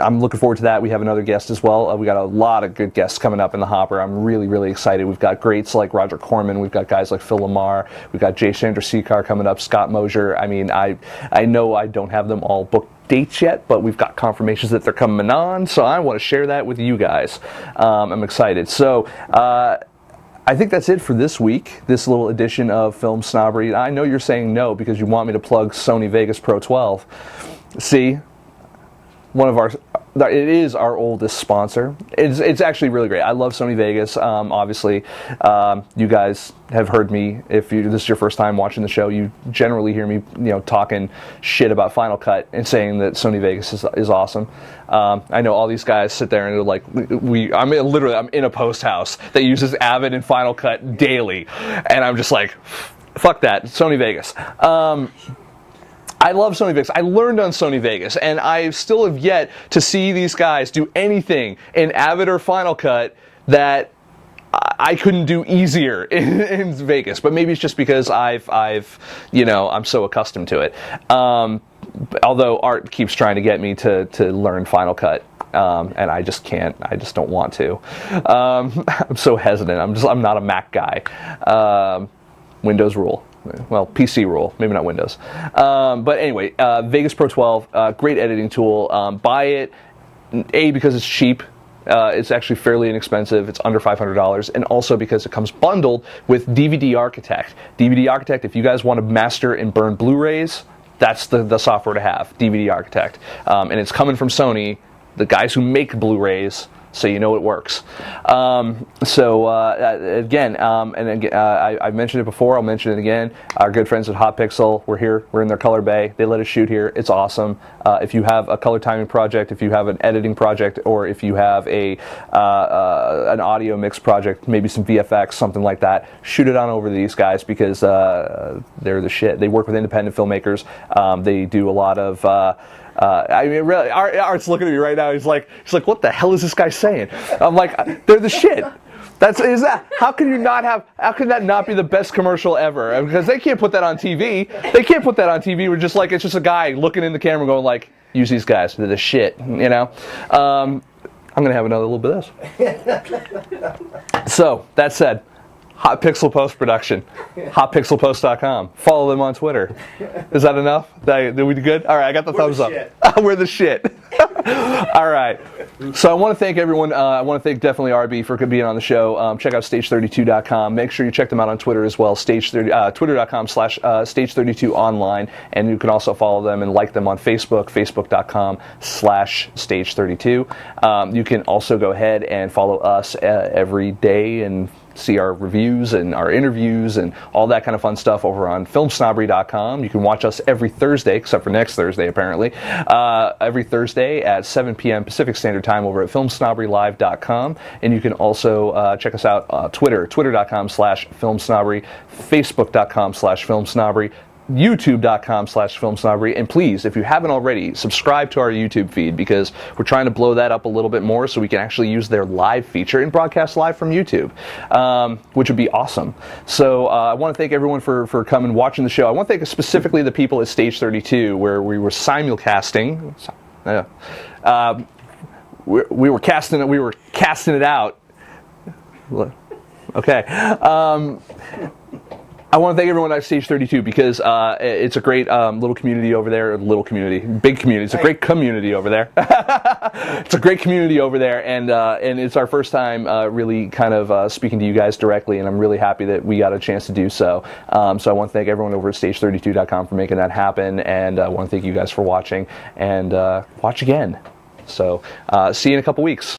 I'm looking forward to that. We have another guest as well. We got a lot of good guests coming up in the hopper. I'm really, really excited. We've got greats like Roger Corman. We've got guys like Phil Lamar. We've got Jay Chandrasekhar coming up, Scott Mosier. I mean, I know I don't have them all booked dates yet, but we've got confirmations that they're coming on, so I want to share that with you guys. I'm excited. So, I think that's it for this week, this little edition of Film Snobbery. I know you're saying no because you want me to plug Sony Vegas Pro 12. See, it is our oldest sponsor. It's actually really great. I love Sony Vegas. Obviously, you guys have heard me. If this is your first time watching the show, you generally hear me, talking shit about Final Cut and saying that Sony Vegas is awesome. I know all these guys sit there and they're like, I'm in a post house that uses Avid and Final Cut daily, and I'm just like, fuck that, Sony Vegas. I love Sony Vegas. I learned on Sony Vegas, and I still have yet to see these guys do anything in Avid or Final Cut that I couldn't do easier in Vegas. But maybe it's just because I'm so accustomed to it. Although Art keeps trying to get me to learn Final Cut. And I just can't. I just don't want to. I'm so hesitant. I'm not a Mac guy. Windows rule. Well, PC rule, maybe not Windows. But anyway, Vegas Pro 12, great editing tool. Buy it, A, because it's cheap. It's actually fairly inexpensive. It's under $500, and also because it comes bundled with DVD Architect. DVD Architect, if you guys want to master and burn Blu-rays, that's the software to have, DVD Architect. And it's coming from Sony, the guys who make Blu-rays, so you know it works. Again, I mentioned it before, I'll mention it again. Our good friends at Hot Pixel, we're here, we're in their color bay. They let us shoot here, it's awesome. If you have a color timing project, if you have an editing project, or if you have an audio mix project, maybe some VFX, something like that, shoot it on over to these guys because they're the shit. They work with independent filmmakers. They do a lot of I mean, really, Art's looking at me right now. He's like, what the hell is this guy saying? I'm like, they're the shit. How can that not be the best commercial ever? Because they can't put that on TV. They can't put that on TV. We're just like, it's just a guy looking in the camera going like, use these guys. They're the shit, I'm going to have another little bit of this. So, that said, Hot Pixel Post Production, hotpixelpost.com. Follow them on Twitter. Is that enough? Did we do good? All right, I got the thumbs up. We're the shit. All right. So I want to thank everyone. I want to thank definitely RB for being on the show. Check out stage32.com. Make sure you check them out on Twitter as well. Twitter.com/stage32online, and you can also follow them and like them on Facebook. Facebook.com/stage32. You can also go ahead and follow us every day and see our reviews and our interviews and all that kind of fun stuff over on FilmSnobbery.com. You can watch us every Thursday, except for next Thursday apparently, every Thursday at 7 p.m. Pacific Standard Time over at FilmSnobberyLive.com. And you can also check us out on Twitter, twitter.com/FilmSnobbery, Facebook.com/FilmSnobbery, youtube.com/FilmSnobbery, and please, if you haven't already, subscribe to our YouTube feed, because we're trying to blow that up a little bit more so we can actually use their live feature and broadcast live from YouTube, which would be awesome. So I want to thank everyone for coming and watching the show. I want to thank specifically the people at Stage 32, where we were simulcasting. We were casting it out. Okay. I want to thank everyone at Stage 32, because it's a great little community over there. Big community. It's a great community over there. It's a great community over there, and it's our first time really kind of speaking to you guys directly, and I'm really happy that we got a chance to do so. So I want to thank everyone over at stage32.com for making that happen, and I want to thank you guys for watching, and watch again. So see you in a couple weeks.